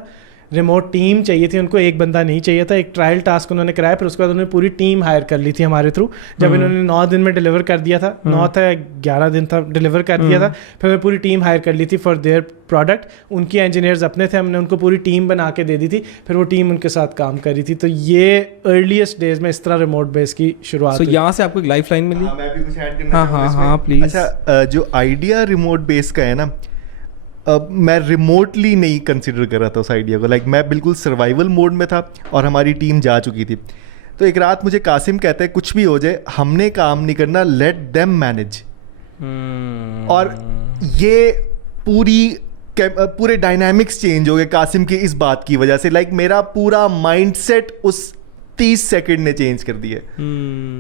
ریموٹ ٹیم چاہیے تھی ان کو, ایک بندہ نہیں چاہیے تھا. ایک ٹرائل ٹاسک انہوں نے کرایا, پھر اس کے بعد انہوں نے پوری ٹیم ہائر کر لی تھی ہمارے تھرو. جب انہوں نے 9 دن میں ڈلیور کر دیا تھا, 9 تھا 11 دن تھا, ڈلیور کر دیا تھا, پھر انہوں نے پوری ٹیم ہائر کر لی تھی فار دیئر پروڈکٹ. ان کی انجینئرز اپنے تھے, ہم نے ان کو پوری ٹیم بنا کے دے دی تھی, پھر وہ ٹیم ان کے ساتھ کام کر رہی تھی. تو یہ ارلیسٹ ڈیز میں اس طرح ریموٹ بیس کی شروعات. تو یہاں سے آپ کو ایک لائف لائن ملی. میں بھی کچھ ایڈ کرنا چاہوں گا. ہاں پلیز. اچھا, جو آئیڈیا ریموٹ بیس کا ہے نا, میں ریموٹلی نہیں کنسیڈر کر رہا تھا اس آئیڈیا کو. لائک میں بالکل سروائیول موڈ میں تھا اور ہماری ٹیم جا چکی تھی. تو ایک رات مجھے قاسم کہتا ہے کچھ بھی ہو جائے ہم نے کام نہیں کرنا, لیٹ دیم مینیج. اور یہ پورے ڈائنامکس چینج ہو گئے قاسم کی اس بات کی وجہ سے. لائک میرا پورا مائنڈ سیٹ اس 30 سیکنڈ نے چینج کر دیا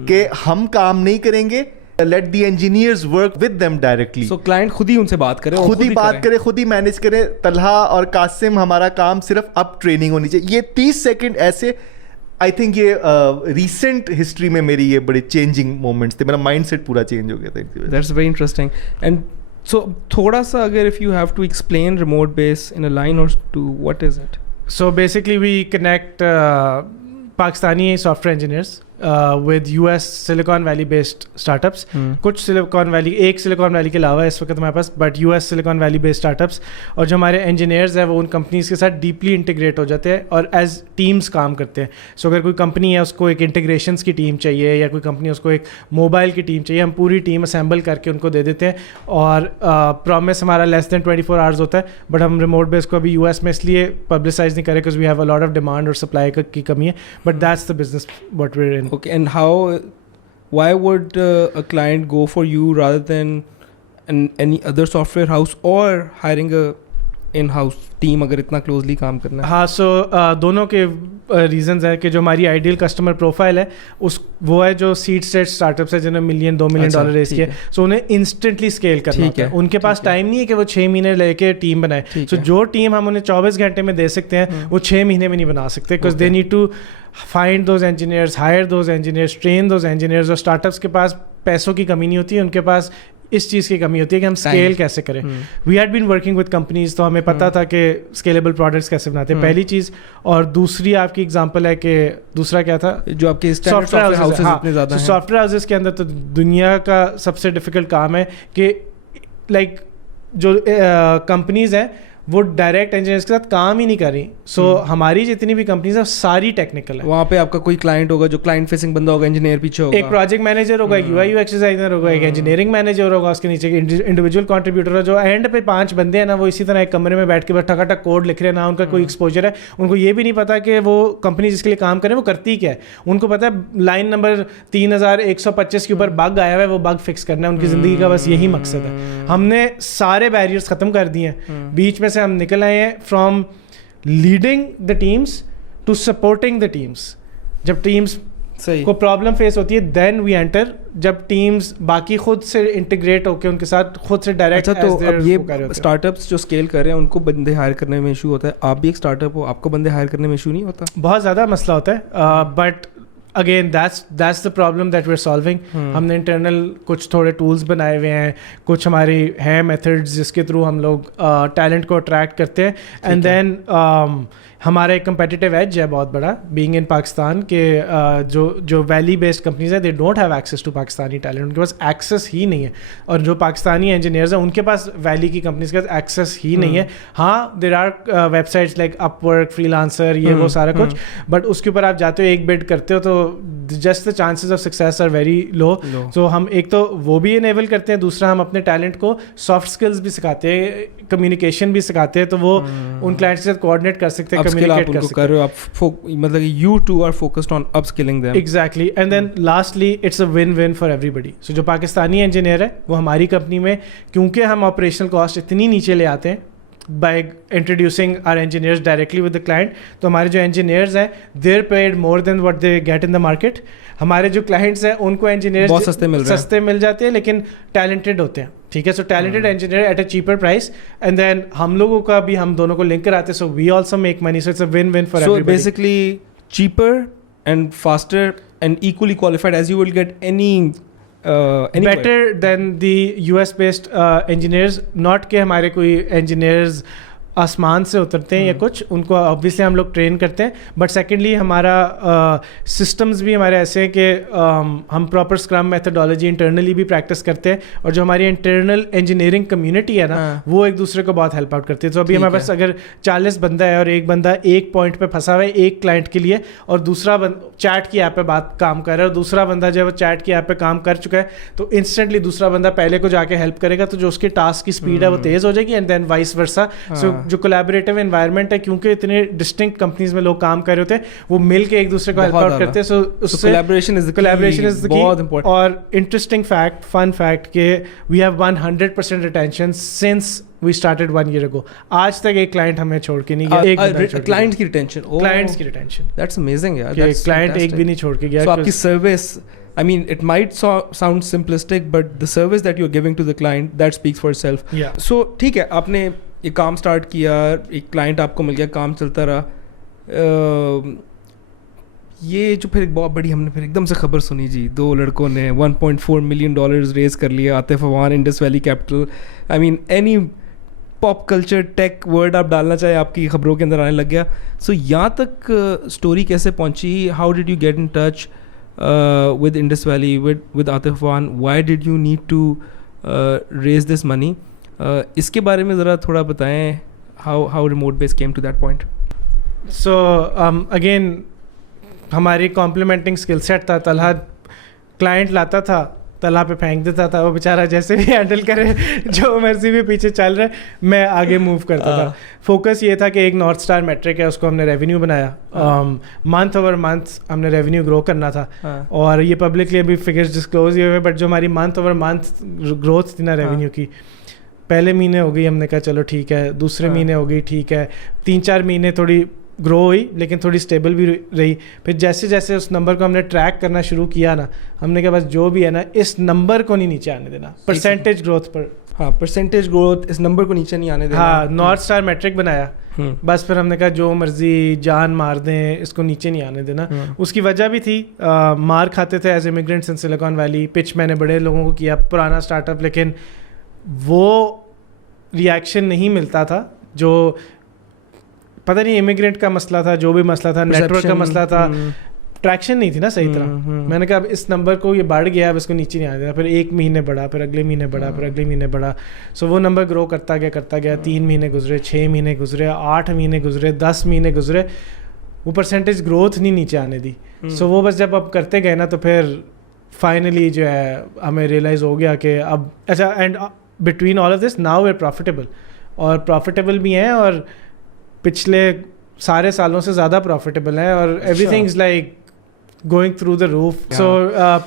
کہ ہم کام نہیں کریں گے, let the engineers work with them directly. So client خود ہی ان سے بات کرے, خود ہی بات کرے, خود ہی مینیج کرے. طلحہ اور قاسم ہمارا کام صرف اب ٹریننگ ہونی چاہیے. یہ 30 سیکنڈ ایسے, آئی تھنک یہ ریسنٹ ہسٹری میں میری یہ بڑے چینجنگ مومنٹس تھے. میرا مائنڈ سیٹ پورا چینج ہو گیا تھا. That's very interesting. And so تھوڑا سا اگر if you have to explain remote base in a line or two, what is it? So basically we connect Pakistani software engineers with US Silicon Valley based startups. کچھ Silicon Valley, ایک Silicon Valley کے علاوہ اس وقت ہمارے پاس, but US Silicon Valley based startups. اور جو ہمارے انجینئرز ہیں وہ ان کمپنیز کے ساتھ ڈیپلی انٹیگریٹ ہو جاتے ہیں اور ایز ٹیمس کام کرتے ہیں. سو اگر کوئی کمپنی ہے اس کو ایک انٹیگریشنس کی ٹیم چاہیے, یا کوئی کمپنی اس کو ایک موبائل کی ٹیم چاہیے, ہم پوری ٹیم اسمبل کر کے ان کو دے دیتے ہیں. اور پرومس ہمارا لیس دین 24 hours ہوتا ہے, بٹ ہم ریموٹ بیس کو ابھی US میں اس لیے پبلسائز نہیں کرے because we have a lot of demand اور سپلائی کی کمی ہے. But that's the business what we are in. Okay, and why would a client go for you rather than any other software house or hiring a in-house team اگر اتنا closely کام کرنا ہے؟ ہاں, سو دونوں کے ریزنز ہیں کہ جو ہماری آئیڈیل کسٹمر پروفائل ہے وہ ہے جو سیڈ اسٹیج اسٹارٹ اپس ہے جنہوں نے $1 million $2 million ریز کیا. سو انہیں انسٹنٹلی اسکیل کرنا ہوتا ہے. ان کے پاس ٹائم نہیں ہے کہ وہ 6 مہینے لے کے ٹیم بنائے. سو جو ٹیم ہم انہیں 24 گھنٹے میں دے سکتے ہیں وہ 6 مہینے میں نہیں بنا سکتے, because they need to find those engineers, hire those engineers, train those engineers. اور اسٹارٹ اپس کے پاس پیسوں کی کمی نہیں ہوتی ہے, ان کے پاس اس چیز کی کمی ہوتی ہے کہ ہم اسکیل کیسے کریں. We had been working with companies, تو ہمیں پتہ تھا کہ اسکیلیبل پروڈکٹس کیسے بناتے ہیں, پہلی چیز. اور دوسری آپ کی اگزامپل ہے کہ دوسرا کیا تھا, جو آپ کے سافٹ ویئر ہاؤسز اتنے زیادہ ہیں. سافٹ ویئر ہاؤسز کے اندر تو دنیا کا سب سے ڈیفیکلٹ کام ہے کہ لائک جو کمپنیز ہیں وہ ڈائریکٹ انجینئرس کے ساتھ کام ہی نہیں کر رہی. سو ہماری جتنی بھی کمپنیز ہیں ساری ٹیکنیکل ہے. وہاں پہ آپ کا کوئی کلائنٹ ہوگا جو کلائنٹ فیسنگ بندہ ہوگا, انجینئر پیچھے ہوگا, ایک پروجیکٹ مینیجر ہوگا, ایک UI UX ڈیزائنر ہوگا, ایک انجینئرنگ مینیجر ہوگا, اس کے نیچے انڈیویجول کنٹریبیوٹر ہے. جو اینڈ پہ 5 بندے ہیں نا وہ اسی طرح ایک کمرے میں بیٹھ کے بس ٹھکا ٹک کوڈ لکھ رہے ہیں, نہ ان کا کوئی ایکسپوجر ہے. ان کو یہ بھی نہیں پتا کہ وہ کمپنی جس کے لیے کام کریں وہ کرتی کیا ہے. ان کو پتا ہے لائن نمبر 3125 کے اوپر بگ آیا ہوا ہے, وہ بگ فکس کرنا ہے. ان کی زندگی کا بس یہی مقصد ہے. ہم نے سارے بیریئرس ختم کر دیے ہیں, بیچ میں سے ہم نکل آئے ہیں from leading the teams to supporting the teams. جب ٹیمس صحیح کو پرابلم فیس ہوتی ہے, دین وی انٹر, جب ٹیمز باقی خود سے انٹیگریٹ ہو کے ان کے ساتھ خود سے ڈائریکٹ. اچھا تو اب یہ اسٹارٹ اپس جو اسکیل کر رہے ہیں ان کو بندے ہائر کرنے میں ایشو ہوتا ہے, آپ بھی ایک اسٹارٹ اپ ہو, آپ کو بندے ہائر کرنے میں ایشو نہیں ہوتا؟ بہت زیادہ مسئلہ ہوتا ہے, but again that's the problem that we're solving. ہم نے انٹرنل کچھ تھوڑے ٹولس بنائے ہوئے ہیں, کچھ ہماری ہیں میتھڈز جس کے تھرو ہم لوگ ٹیلنٹ کو اٹریکٹ کرتے ہیں, اینڈ دین ہمارا ایک کمپیٹیٹیو ایج ہے بہت بڑا بینگ ان پاکستان کہ جو ویلی بیسڈ کمپنیز ہیں they don't have access to Pakistani talent, ان کے پاس ایکسیس ہی نہیں ہے, اور جو پاکستانی انجینئرز ہیں ان کے پاس ویلی کی کمپنیز کے پاس ایکسیس ہی نہیں ہے. ہاں there are websites like Upwork, freelancer, یہ وہ سارا کچھ, بٹ اس کے اوپر آپ جاتے ہو ایک بڈ کرتے ہو تو just the chances of success are very low. So ہم ایک تو وہ بھی انیبل کرتے ہیں, دوسرا ہم اپنے ٹیلنٹ کو سافٹ اسکلز بھی سکھاتے ہیں, کمیونیکیشن بھی سکھاتے ہیں, تو وہ ان کلائنٹس کے ساتھ کوآرڈینیٹ کر سکتے ہیں, کمیونیکیٹ کر سکتے ہیں. مطلب you two are focused on upskilling them. Exactly. And then lastly it's a win-win for everybody. So جو پاکستانی انجینئر ہے وہ ہماری کمپنی میں, کیونکہ ہم آپریشنل کاسٹ اتنی نیچے لے آتے ہیں by introducing our engineers directly with the client, تو ہمارے جو انجینئرز ہیں they're paid more than what they get in the market. ہمارے جو کلائنٹس ہیں ان کو انجینئرز بہت سستے مل جاتے ہیں لیکن ٹیلنٹڈ ہوتے ہیں, ٹھیک ہے. So talented engineer at a cheaper price, and then ہم لوگوں کا بھی ہم دونوں کو لنک کراتے ہیں, so we also make money, so it's a win win for everybody. So basically cheaper and faster and equally qualified as you will get any better than the US based engineers. Not کہ ہمارے کوئی engineers آسمان سے اترتے ہیں یا کچھ, ان کو obviously ہم لوگ ٹرین کرتے ہیں, بٹ سیکنڈلی ہمارا سسٹمز بھی ہمارے ایسے ہیں کہ ہم پراپر اسکرم میتھڈالوجی انٹرنلی بھی پریکٹس کرتے ہیں, اور جو ہماری انٹرنل انجینئرنگ کمیونٹی ہے نا وہ ایک دوسرے کو بہت ہیلپ آؤٹ کرتی ہے. تو ابھی ہمارے پاس اگر 40 بندہ ہے اور ایک بندہ ایک پوائنٹ پہ پھنسا ہوا ہے ایک کلائنٹ کے لیے, اور دوسرا چیٹ کی ایپ پہ کام کر رہا ہے, اور دوسرا بندہ جو ہے وہ چیٹ کی ایپ پہ کام کر چکا ہے, تو انسٹنٹلی دوسرا بندہ پہلے کو جا کے ہیلپ کرے گا, تو جو اس کی ٹاسک کی اسپیڈ ہے وہ تیز ہو جائے گی, اینڈ دین وائس ورسا. سو جو کولیبریٹو انوائرمنٹ ہے, کیونکہ اتنے ڈسٹنکٹ کمپنیز میں لوگ کام کر رہے ہوتے ہیں, وہ مل کے ایک دوسرے کو ہیلپ آؤٹ کرتے ہیں. سو اس سے کولیبریشن از دی کی. اور انٹرسٹنگ فیکٹ, فن فیکٹ کہ we have 100% retention since we started 1 year ago. آج تک ایک کلائنٹ ہمیں چھوڑ کے نہیں گیا. کلائنٹ کی ریٹینشن, کلائنٹس کی ریٹینشن, that's amazing یار. کلائنٹ ایک بھی نہیں چھوڑ کے گیا. So آپ کی service, I mean it might sound simplistic but the service that you're giving to the client that speaks for itself. Yeah. So ٹھیک ہے, آپ نے یہ کام سٹارٹ کیا, ایک کلائنٹ آپ کو مل گیا, کام چلتا رہا, یہ جو پھر ایک بہت بڑی ہم نے پھر ایک دم سے خبر سنی جی, 2 لڑکوں نے $1.4 million ریز کر لیا, Atif Awan, Indus valley capital. I mean any pop culture take word آپ ڈالنا چاہے آپ کی خبروں کے اندر آنے لگ گیا. سو یہاں تک اسٹوری کیسے پہنچی, how did you get in touch with Indus Valley, with Atif Awan, why did you need to raise this money, اس کے بارے میں ذرا تھوڑا بتائیں, how remote base came to that point. So again ہماری کمپلیمنٹنگ اسکل سیٹ تھا. طلحہ کلائنٹ لاتا تھا, طلحہ پہ پھینک دیتا تھا, وہ بیچارہ جیسے بھی ہینڈل کرے, جو مرضی بھی پیچھے چل رہے, میں آگے موو کرتا تھا. فوکس یہ تھا کہ ایک نارتھ اسٹار میٹرک ہے, اس کو ہم نے ریونیو بنایا, منتھ اوور منتھ ہم نے ریونیو گرو کرنا تھا, اور یہ پبلکلی ابھی فگرز ڈسکلوز ہی ہوئے, بٹ جو ہماری منتھ اوور منتھ گروتھ تھی نا ریونیو کی, پہلے مہینے ہو گئی, ہم نے کہا چلو ٹھیک ہے, دوسرے مہینے ہو گئی ٹھیک ہے, 3-4 مہینے تھوڑی گرو ہوئی لیکن تھوڑی اسٹیبل بھی رہی. پھر جیسے جیسے اس نمبر کو ہم نے ٹریک کرنا شروع کیا نا, ہم نے کہا بس جو بھی ہے نا اس نمبر کو نہیں نیچے آنے دینا, پرسنٹیج گروتھ پر. ہاں, پرسنٹیج گروتھ, اس نمبر کو نیچے نہیں آنے دینا. ہاں, نارتھ اسٹار میٹرک بنایا, بس پھر ہم نے کہا جو مرضی جان مار دیں, اس کو نیچے نہیں آنے دینا. اس کی وجہ بھی تھی, مار کھاتے تھے ایز امیگرینٹس ان سلیکان ویلی. پچ میں نے بڑے لوگوں کو کیا, پرانا اسٹارٹ اپ, لیکن وہ ریئیکشن نہیں ملتا تھا. جو پتہ نہیں امیگرینٹ کا مسئلہ تھا, جو بھی مسئلہ تھا, نیٹ ورک کا مسئلہ تھا, ٹریکشن نہیں تھی نا صحیح طرح. میں نے کہا اب اس نمبر کو یہ بڑھ گیا, اب اس کو نیچے نہیں آ دینا. پھر 1 مہینے بڑھا, پھر اگلے مہینے بڑھا, پھر اگلے مہینے بڑھا. سو وہ نمبر گرو کرتا گیا. 3 مہینے گزرے, 6 مہینے گزرے, 8 مہینے گزرے, 10 مہینے گزرے, وہ پرسنٹیج گروتھ نہیں نیچے آنے دی. سو وہ بس جب اب کرتے گئے نا, تو پھر فائنلی جو ہے ہمیں ریئلائز ہو گیا کہ اب اچھا, and between all of this now where profitable, اور پروفیٹیبل بھی ہیں, اور پچھلے سارے سالوں سے زیادہ پروفیٹیبل ہیں, اور every thing is like going through the roof. So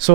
So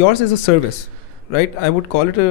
yours is a service, right? I would call it a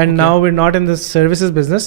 and now we're not in the services business.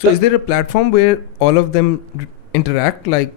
So is there a platform where all of them interact like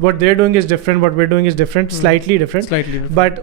what they're doing is different, what we're doing is different, slightly different. But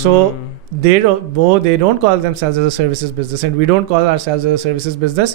So they don't call themselves as a services business and we don't call ourselves as a services business.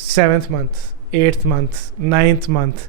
7th month, 8th month, 9th month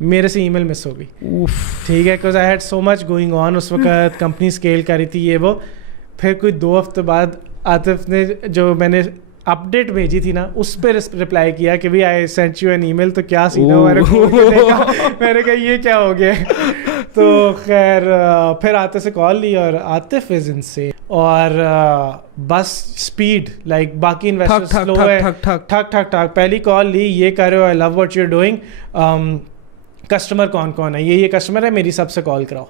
میرے سے ای میل مس ہو گئی, ٹھیک ہے, because I had so much going on اس وقت, company scale کر رہی تھی یہ وہ. پھر کوئی 2 ہفتے بعد عاطف نے جو میں نے اپڈیٹ بھیجی تھی نا اس پہ رپلائی کیا کہ بھائی آئی سینٹ یو این ای میل, تو کیا سینا ہوا, میں نے کہا یہ کیا ہو گیا. تو خیر پھر عاطف سے کال لی اور عاطف از انسین, اور بس اسپیڈ لائک باقی انویسٹر سلو ہے, ٹھک ٹھک ٹھک پہلی کال لی, یہ کر رہے ہو, I love what you are doing, customer کون کون ہے, یہ کسٹمر ہے میری, سب سے کال کراؤ.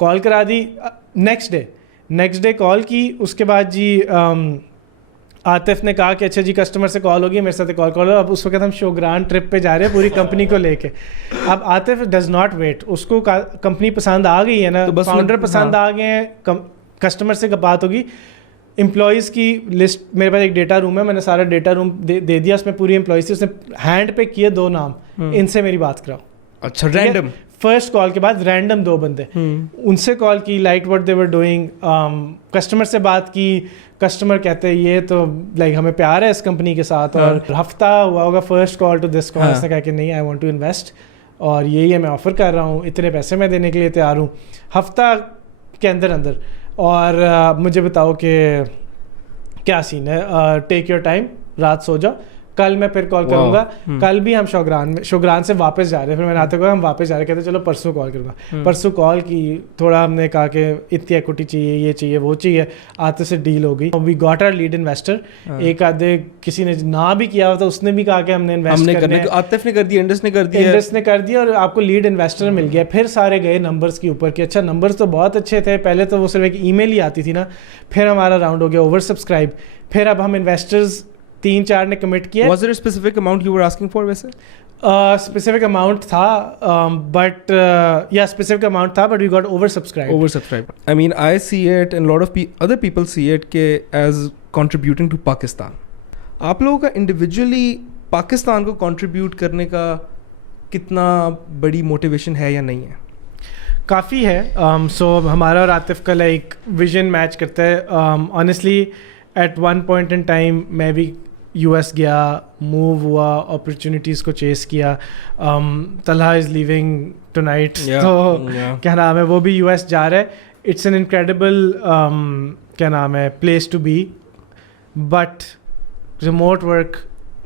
کال کرا دی. نیکسٹ ڈے کال کی, اس کے بعد جی عاطف نے کہا کہ اچھا جی کسٹمر سے کال ہوگی, میرے ساتھ کال کرو. اب اس وقت ہم شوگران ٹرپ پہ جا رہے ہیں پوری کمپنی کو لے کے. اب عاطف ڈز ناٹ ویٹ, اس کو کمپنی پسند آ گئی ہے نا, فاؤنڈر پسند آ گئے ہیں, کسٹمر سے بات ہوگی. امپلائیز کی لسٹ میرے پاس ایک ڈیٹا روم ہے, میں نے سارا ڈیٹا روم دے دیا, اس میں پوری امپلائیز تھی, اس نے ہینڈ پہ کیے 2 نام, ان سے میری بات کراؤ. اچھا رینڈم, فرسٹ کال کے بعد رینڈم 2 بندے, ان سے کال کی, like what they were doing, customer سے بات کی. کسٹمر کہتے ہیں یہ تو لائک ہمیں پیار ہے اس کمپنی کے ساتھ, اور ہفتہ ہوا ہوگا فرسٹ کال ٹو دس کال, اس نے کہا کہ نہیں آئی وانٹ ٹو انویسٹ, اور یہ میں آفر کر رہا ہوں, اتنے پیسے میں دینے کے لیے تیار ہوں, ہفتہ کے اندر. اور مجھے بتاؤ کہ کیا سین ہے, ٹیک یور ٹائم, رات سو جاؤ, کل میں پھر کال کروں گا. کل بھی ہم شوگران سے واپس جا رہے ہیں, پھر میں نے آتے ہوئے ہم واپس جا رہے, کہتے چلو پرسوں کال کروں گا. پرسوں کال کی, تھوڑا ہم نے کہا کہ اتنی ایکوٹی چاہیے, یہ چاہیے, وہ چاہیے, آتے سے ڈیل ہو گئی. We got our lead investor. ایک آدھے کسی نے نہ بھی کیا ہوا تھا, اس نے بھی کہا کہ ہم نے انویسٹ کرنا ہے, عاطف نے کر دیا, انڈس نے کر دیا, اور آپ کو لیڈ انویسٹر مل گیا. پھر سارے گئے نمبرز کے اوپر کہ اچھا نمبرز تو بہت اچھے تھے, پہلے تو وہ صرف ایک ای میل ہی آتی تھی نا, پھر ہمارا راؤنڈ ہو گیا اوور سبسکرائب. پھر اب ہم انویسٹرز 3-4 نے کمٹ کیا. Was there a specific amount you were asking for ویسے؟ اسپیسیفک اماؤنٹ تھا, بٹ یا اسپیسیفک اماؤنٹ تھا, but we got oversubscribe. I mean I see it and a lot of other people see it کہ as contributing to Pakistan. آپ لوگوں کا individually Pakistan کو contribute کرنے کا کتنا بڑی موٹیویشن ہے یا نہیں ہے؟ کافی ہے. سو ہمارا اور عاطف کا لائک ویژن میچ کرتا ہے. Honestly at one point in time میں بھی یو ایس گیا, موو ہوا, اپرچونیٹیز کو چیس کیا. Talha is leaving tonight, تو کیا نام ہے وہ بھی یو ایس جا رہا ہے. اٹس این انکریڈیبل کیا نام ہے place to be, but remote work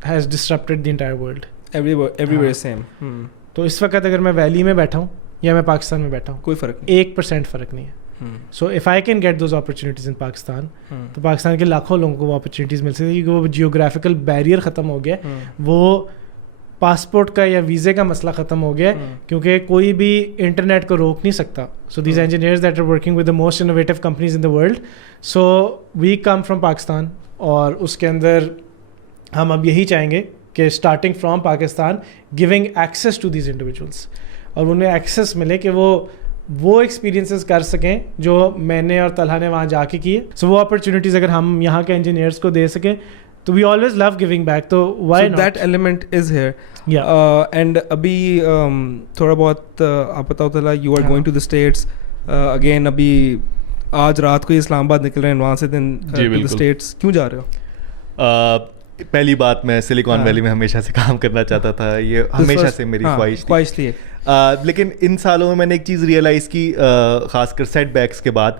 has disrupted the entire world. Every same. تو اس وقت اگر میں ویلی میں بیٹھا ہوں یا میں پاکستان میں بیٹھا ہوں, کوئی فرق نہیں, 1% فرق نہیں ہے. So if I can get those opportunities in Pakistan, تو پاکستان کے لاکھوں لوگوں کو وہ اپرچونیٹیز مل سکتی ہے, کیونکہ وہ جیوگرافیکل بیریئر ختم ہو گیا, وہ پاسپورٹ کا یا ویزے کا مسئلہ ختم ہو گیا, کیونکہ کوئی بھی انٹرنیٹ کو روک نہیں سکتا. So these engineers that are working with the most innovative companies in the world, so we come from Pakistan, اور اس کے اندر ہم اب یہی چاہیں گے کہ starting from Pakistan giving access to these individuals, اور انہیں ایکسیس ملے کہ وہ ایکسپیرینسز کر سکیں جو میں نے اور طلحہ نے وہاں جا کے کیے. سو وہ اپرچونیٹیز اگر ہم یہاں کے انجینئرس کو دے سکیں تو we always love giving back, تو why not, that element is here. And ابھی تھوڑا بہت آپ بتاؤ Talha, you are going to the States again, ابھی آج رات کو اسلام آباد نکل رہے ہیں وہاں سے دن ٹو دا اسٹیٹس, کیوں جا رہے ہو؟ پہلی بات میں سلیکان ویلی میں ہمیشہ سے کام کرنا چاہتا تھا, یہ ہمیشہ سے میری خواہش تھی. لیکن ان سالوں میں میں نے ایک چیز ریئلائز کی, خاص کر سیٹ بیکس کے بعد,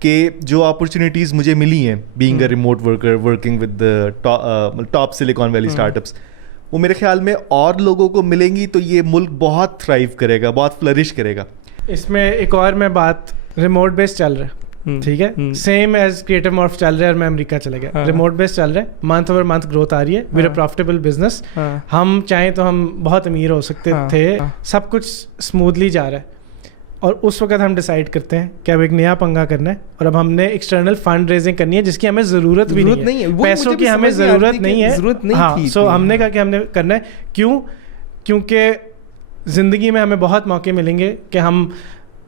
کہ جو اپرچونیٹیز مجھے ملی ہیں being a remote worker working with top silicon valley start ups, وہ میرے خیال میں اور لوگوں کو ملیں گی تو یہ ملک بہت تھرائیو کرے گا, بہت فلرش کرے گا. اس میں ایک اور میں بات, ریموٹ بیس چل رہا ہے, ٹھیک ہے, سیم ایز کریٹو مورف چل رہا ہے, اور میں امریکہ چلا گیا, ریموٹ بیس چل رہا ہے, منتھ اوور منتھ گروتھ آ رہی ہے, ویئر اے پروفیٹیبل بزنس. ہم چاہیں تو ہم بہت امیر ہو سکتے تھے, سب کچھ اسموتھلی جا رہا ہے, اور اس وقت ہم ڈیسائڈ کرتے ہیں کہ اب ایک نیا پنگا کرنا ہے, اور اب ہم نے ایکسٹرنل فنڈ ریزنگ کرنی ہے جس کی ہمیں ضرورت بھی نہیں ہے, پیسوں کی ہمیں ضرورت نہیں ہے. ہاں, سو ہم نے کہا کہ ہم نے کرنا ہے. کیونکہ زندگی میں ہمیں بہت موقع ملیں گے کہ ہم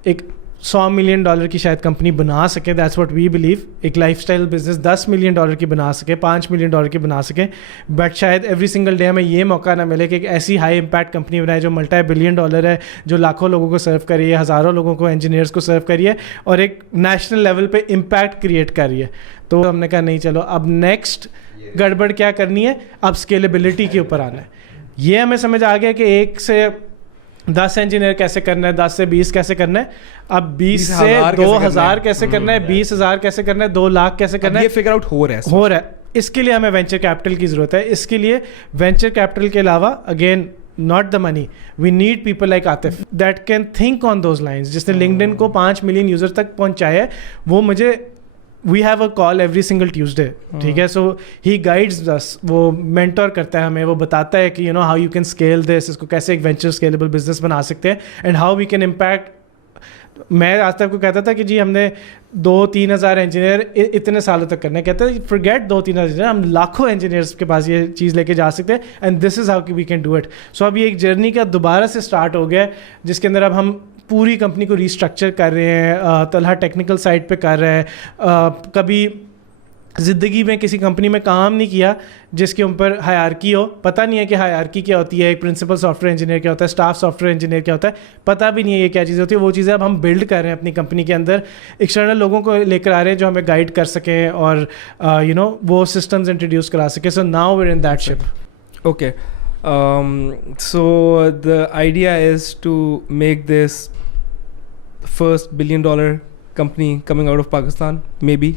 ایک $100 ملین کی شاید کمپنی بنا سکیں, دیٹس واٹ وی بلیو. ایک لائف اسٹائل بزنس $10 ملین کی بنا سکیں, $5 ملین کی بنا سکیں, بٹ شاید ایوری سنگل ڈے ہمیں یہ موقع نہ ملے کہ ایک ایسی ہائی امپیکٹ کمپنی بنائے جو $multi-billion ہے, جو لاکھوں لوگوں کو سرو کر رہی ہے, ہزاروں لوگوں کو, انجینئرس کو سرو کر رہی ہے, اور ایک نیشنل لیول پہ امپیکٹ کریٹ کر رہی ہے. تو ہم نے کہا نہیں, چلو اب نیکسٹ گڑبڑ کیا کرنی ہے, اب اسکیلیبلٹی کے اوپر آنا ہے. یہ ہمیں سمجھ آ گیا کہ ایک سے 10 انجینئر کیسے کرنا ہے, 10 سے 20 کیسے کرنا ہے, اب 20 سے 2000 کیسے کرنا ہے, 20,000 کیسے کرنا ہے, 2 لاکھ کیسے کرنا ہے, یہ فگر آؤٹ ہو رہا ہے. اس کے لیے ہمیں وینچر کیپٹل کی ضرورت ہے. اس کے لیے وینچر کیپٹل کے علاوہ again not the money, we need people like Atif that can think on those lines. جس نے LinkedIn کو 5 ملین یوزر تک پہنچایا ہے, وہ مجھے we have a call every single Tuesday, ٹھیک ہے, so he guides us, وہ mentor کرتا ہے ہمیں, وہ بتاتا ہے کہ how you can scale this, اس کو کیسے ایک venture scalable business بنا سکتے ہیں, and how we can impact. میں آج تک کو کہتا تھا کہ جی ہم نے 2-3 ہزار انجینئر اتنے سالوں تک کرنے, کہتے ہیں فرگیٹ 2-3 ہزار انجینئر, ہم لاکھوں انجینئرس کے پاس یہ چیز لے کے جا سکتے ہیں, and this is how we can do it. So اب یہ ایک جرنی کا دوبارہ سے اسٹارٹ ہو گیا ہے, جس کے اندر اب ہم پوری کمپنی کو ریسٹرکچر کر رہے ہیں. طلحہ ٹیکنیکل سائڈ پہ کر رہا ہے. کبھی زندگی میں کسی کمپنی میں کام نہیں کیا جس کے اوپر ہائرارکی ہو, پتہ نہیں ہے کہ ہائرارکی کیا ہوتی ہے, ایک پرنسپل سافٹ ویئر انجینئر کیا ہوتا ہے, اسٹاف سافٹ ویئر انجینئر کیا ہوتا ہے, پتہ بھی نہیں ہے یہ کیا چیز ہوتی ہے. وہ چیزیں اب ہم بلڈ کر رہے ہیں اپنی کمپنی کے اندر, ایکسٹرنل لوگوں کو لے کر آ رہے ہیں جو ہمیں گائیڈ کر سکیں اور وہ سسٹمز انٹروڈیوس کرا سکیں. So now where in that ship. Okay, so the idea is to make this first $1 billion company coming out of Pakistan, maybe.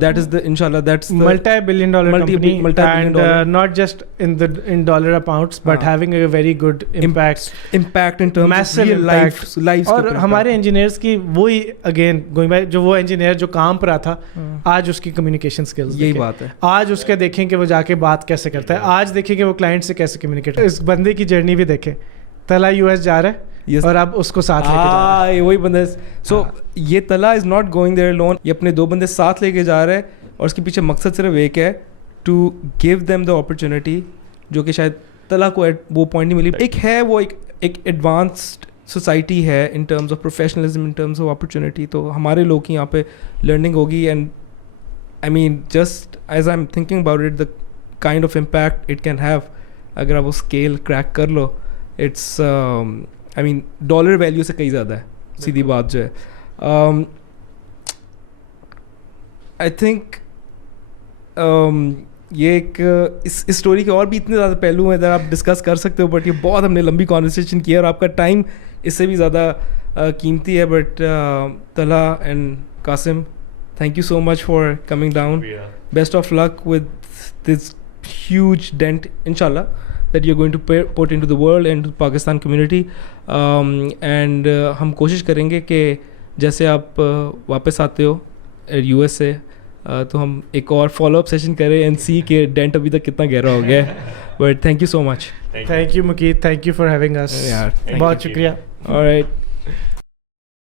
That is the inshallah, that's the multi-billion dollar company, and not just in dollar amounts, but having a very good impact in terms massive of lives. اور ہمارے engineers کی وہی again going by, جو وہ engineer جو کام پر تھا, آج اس کی کمیونیکیشن اسکلز, یہی بات ہے, آج اس کے دیکھیں کہ وہ جا کے بات کیسے کرتا ہے, آج دیکھیں کہ وہ کلائنٹ سے کیسے کمیونیکیٹ. اس بندے کی جرنی بھی دیکھیں, طلحہ US جا رہا ہے اور اب اس کو ساتھ لے کے جا رہا ہے, وہی بندہ. سو یہ Talha is not going there alone, یہ اپنے 2 بندے ساتھ لے کے جا رہا ہے, اور اس کے پیچھے مقصد صرف ایک ہے, to give them the opportunity, جو کہ شاید طلحہ کو وہ پوائنٹ نہیں ملی. ایک ہے وہ ایک ایڈوانسڈ سوسائٹی ہے in terms of professionalism, in terms of opportunity, تو ہمارے لوگ کی یہاں پہ لرننگ ہوگی. And I mean just as I am thinking about it, the kind of impact it can have اگر آپ وہ اسکیل کریک کر لو. It's I mean dollar value سے کئی زیادہ ہے, سیدھی بات جو ہے. آئی تھنک یہ ایک اس اسٹوری کے اور بھی اتنے زیادہ پہلو ہیں ادھر آپ ڈسکس کر سکتے ہو, بٹ یہ بہت ہم نے لمبی کانورسیشن کی ہے اور آپ کا ٹائم اس سے بھی زیادہ قیمتی ہے. But Talha and Qasim, thank you so much for coming down. Best of luck with this huge dent, inshallah, that you're going to put into the world and to Pakistan community. And ہم کوشش کریں گے کہ جیسے آپ واپس آتے ہو US سے, تو ہم ایک اور فالو اپ سیشن کریں اینڈ سی کہ ڈینٹ ابھی تک کتنا گہرا ہو گیا ہے. But thank you so much. Thank you Muqeed, thank you for having us. بہت شکریہ. All right.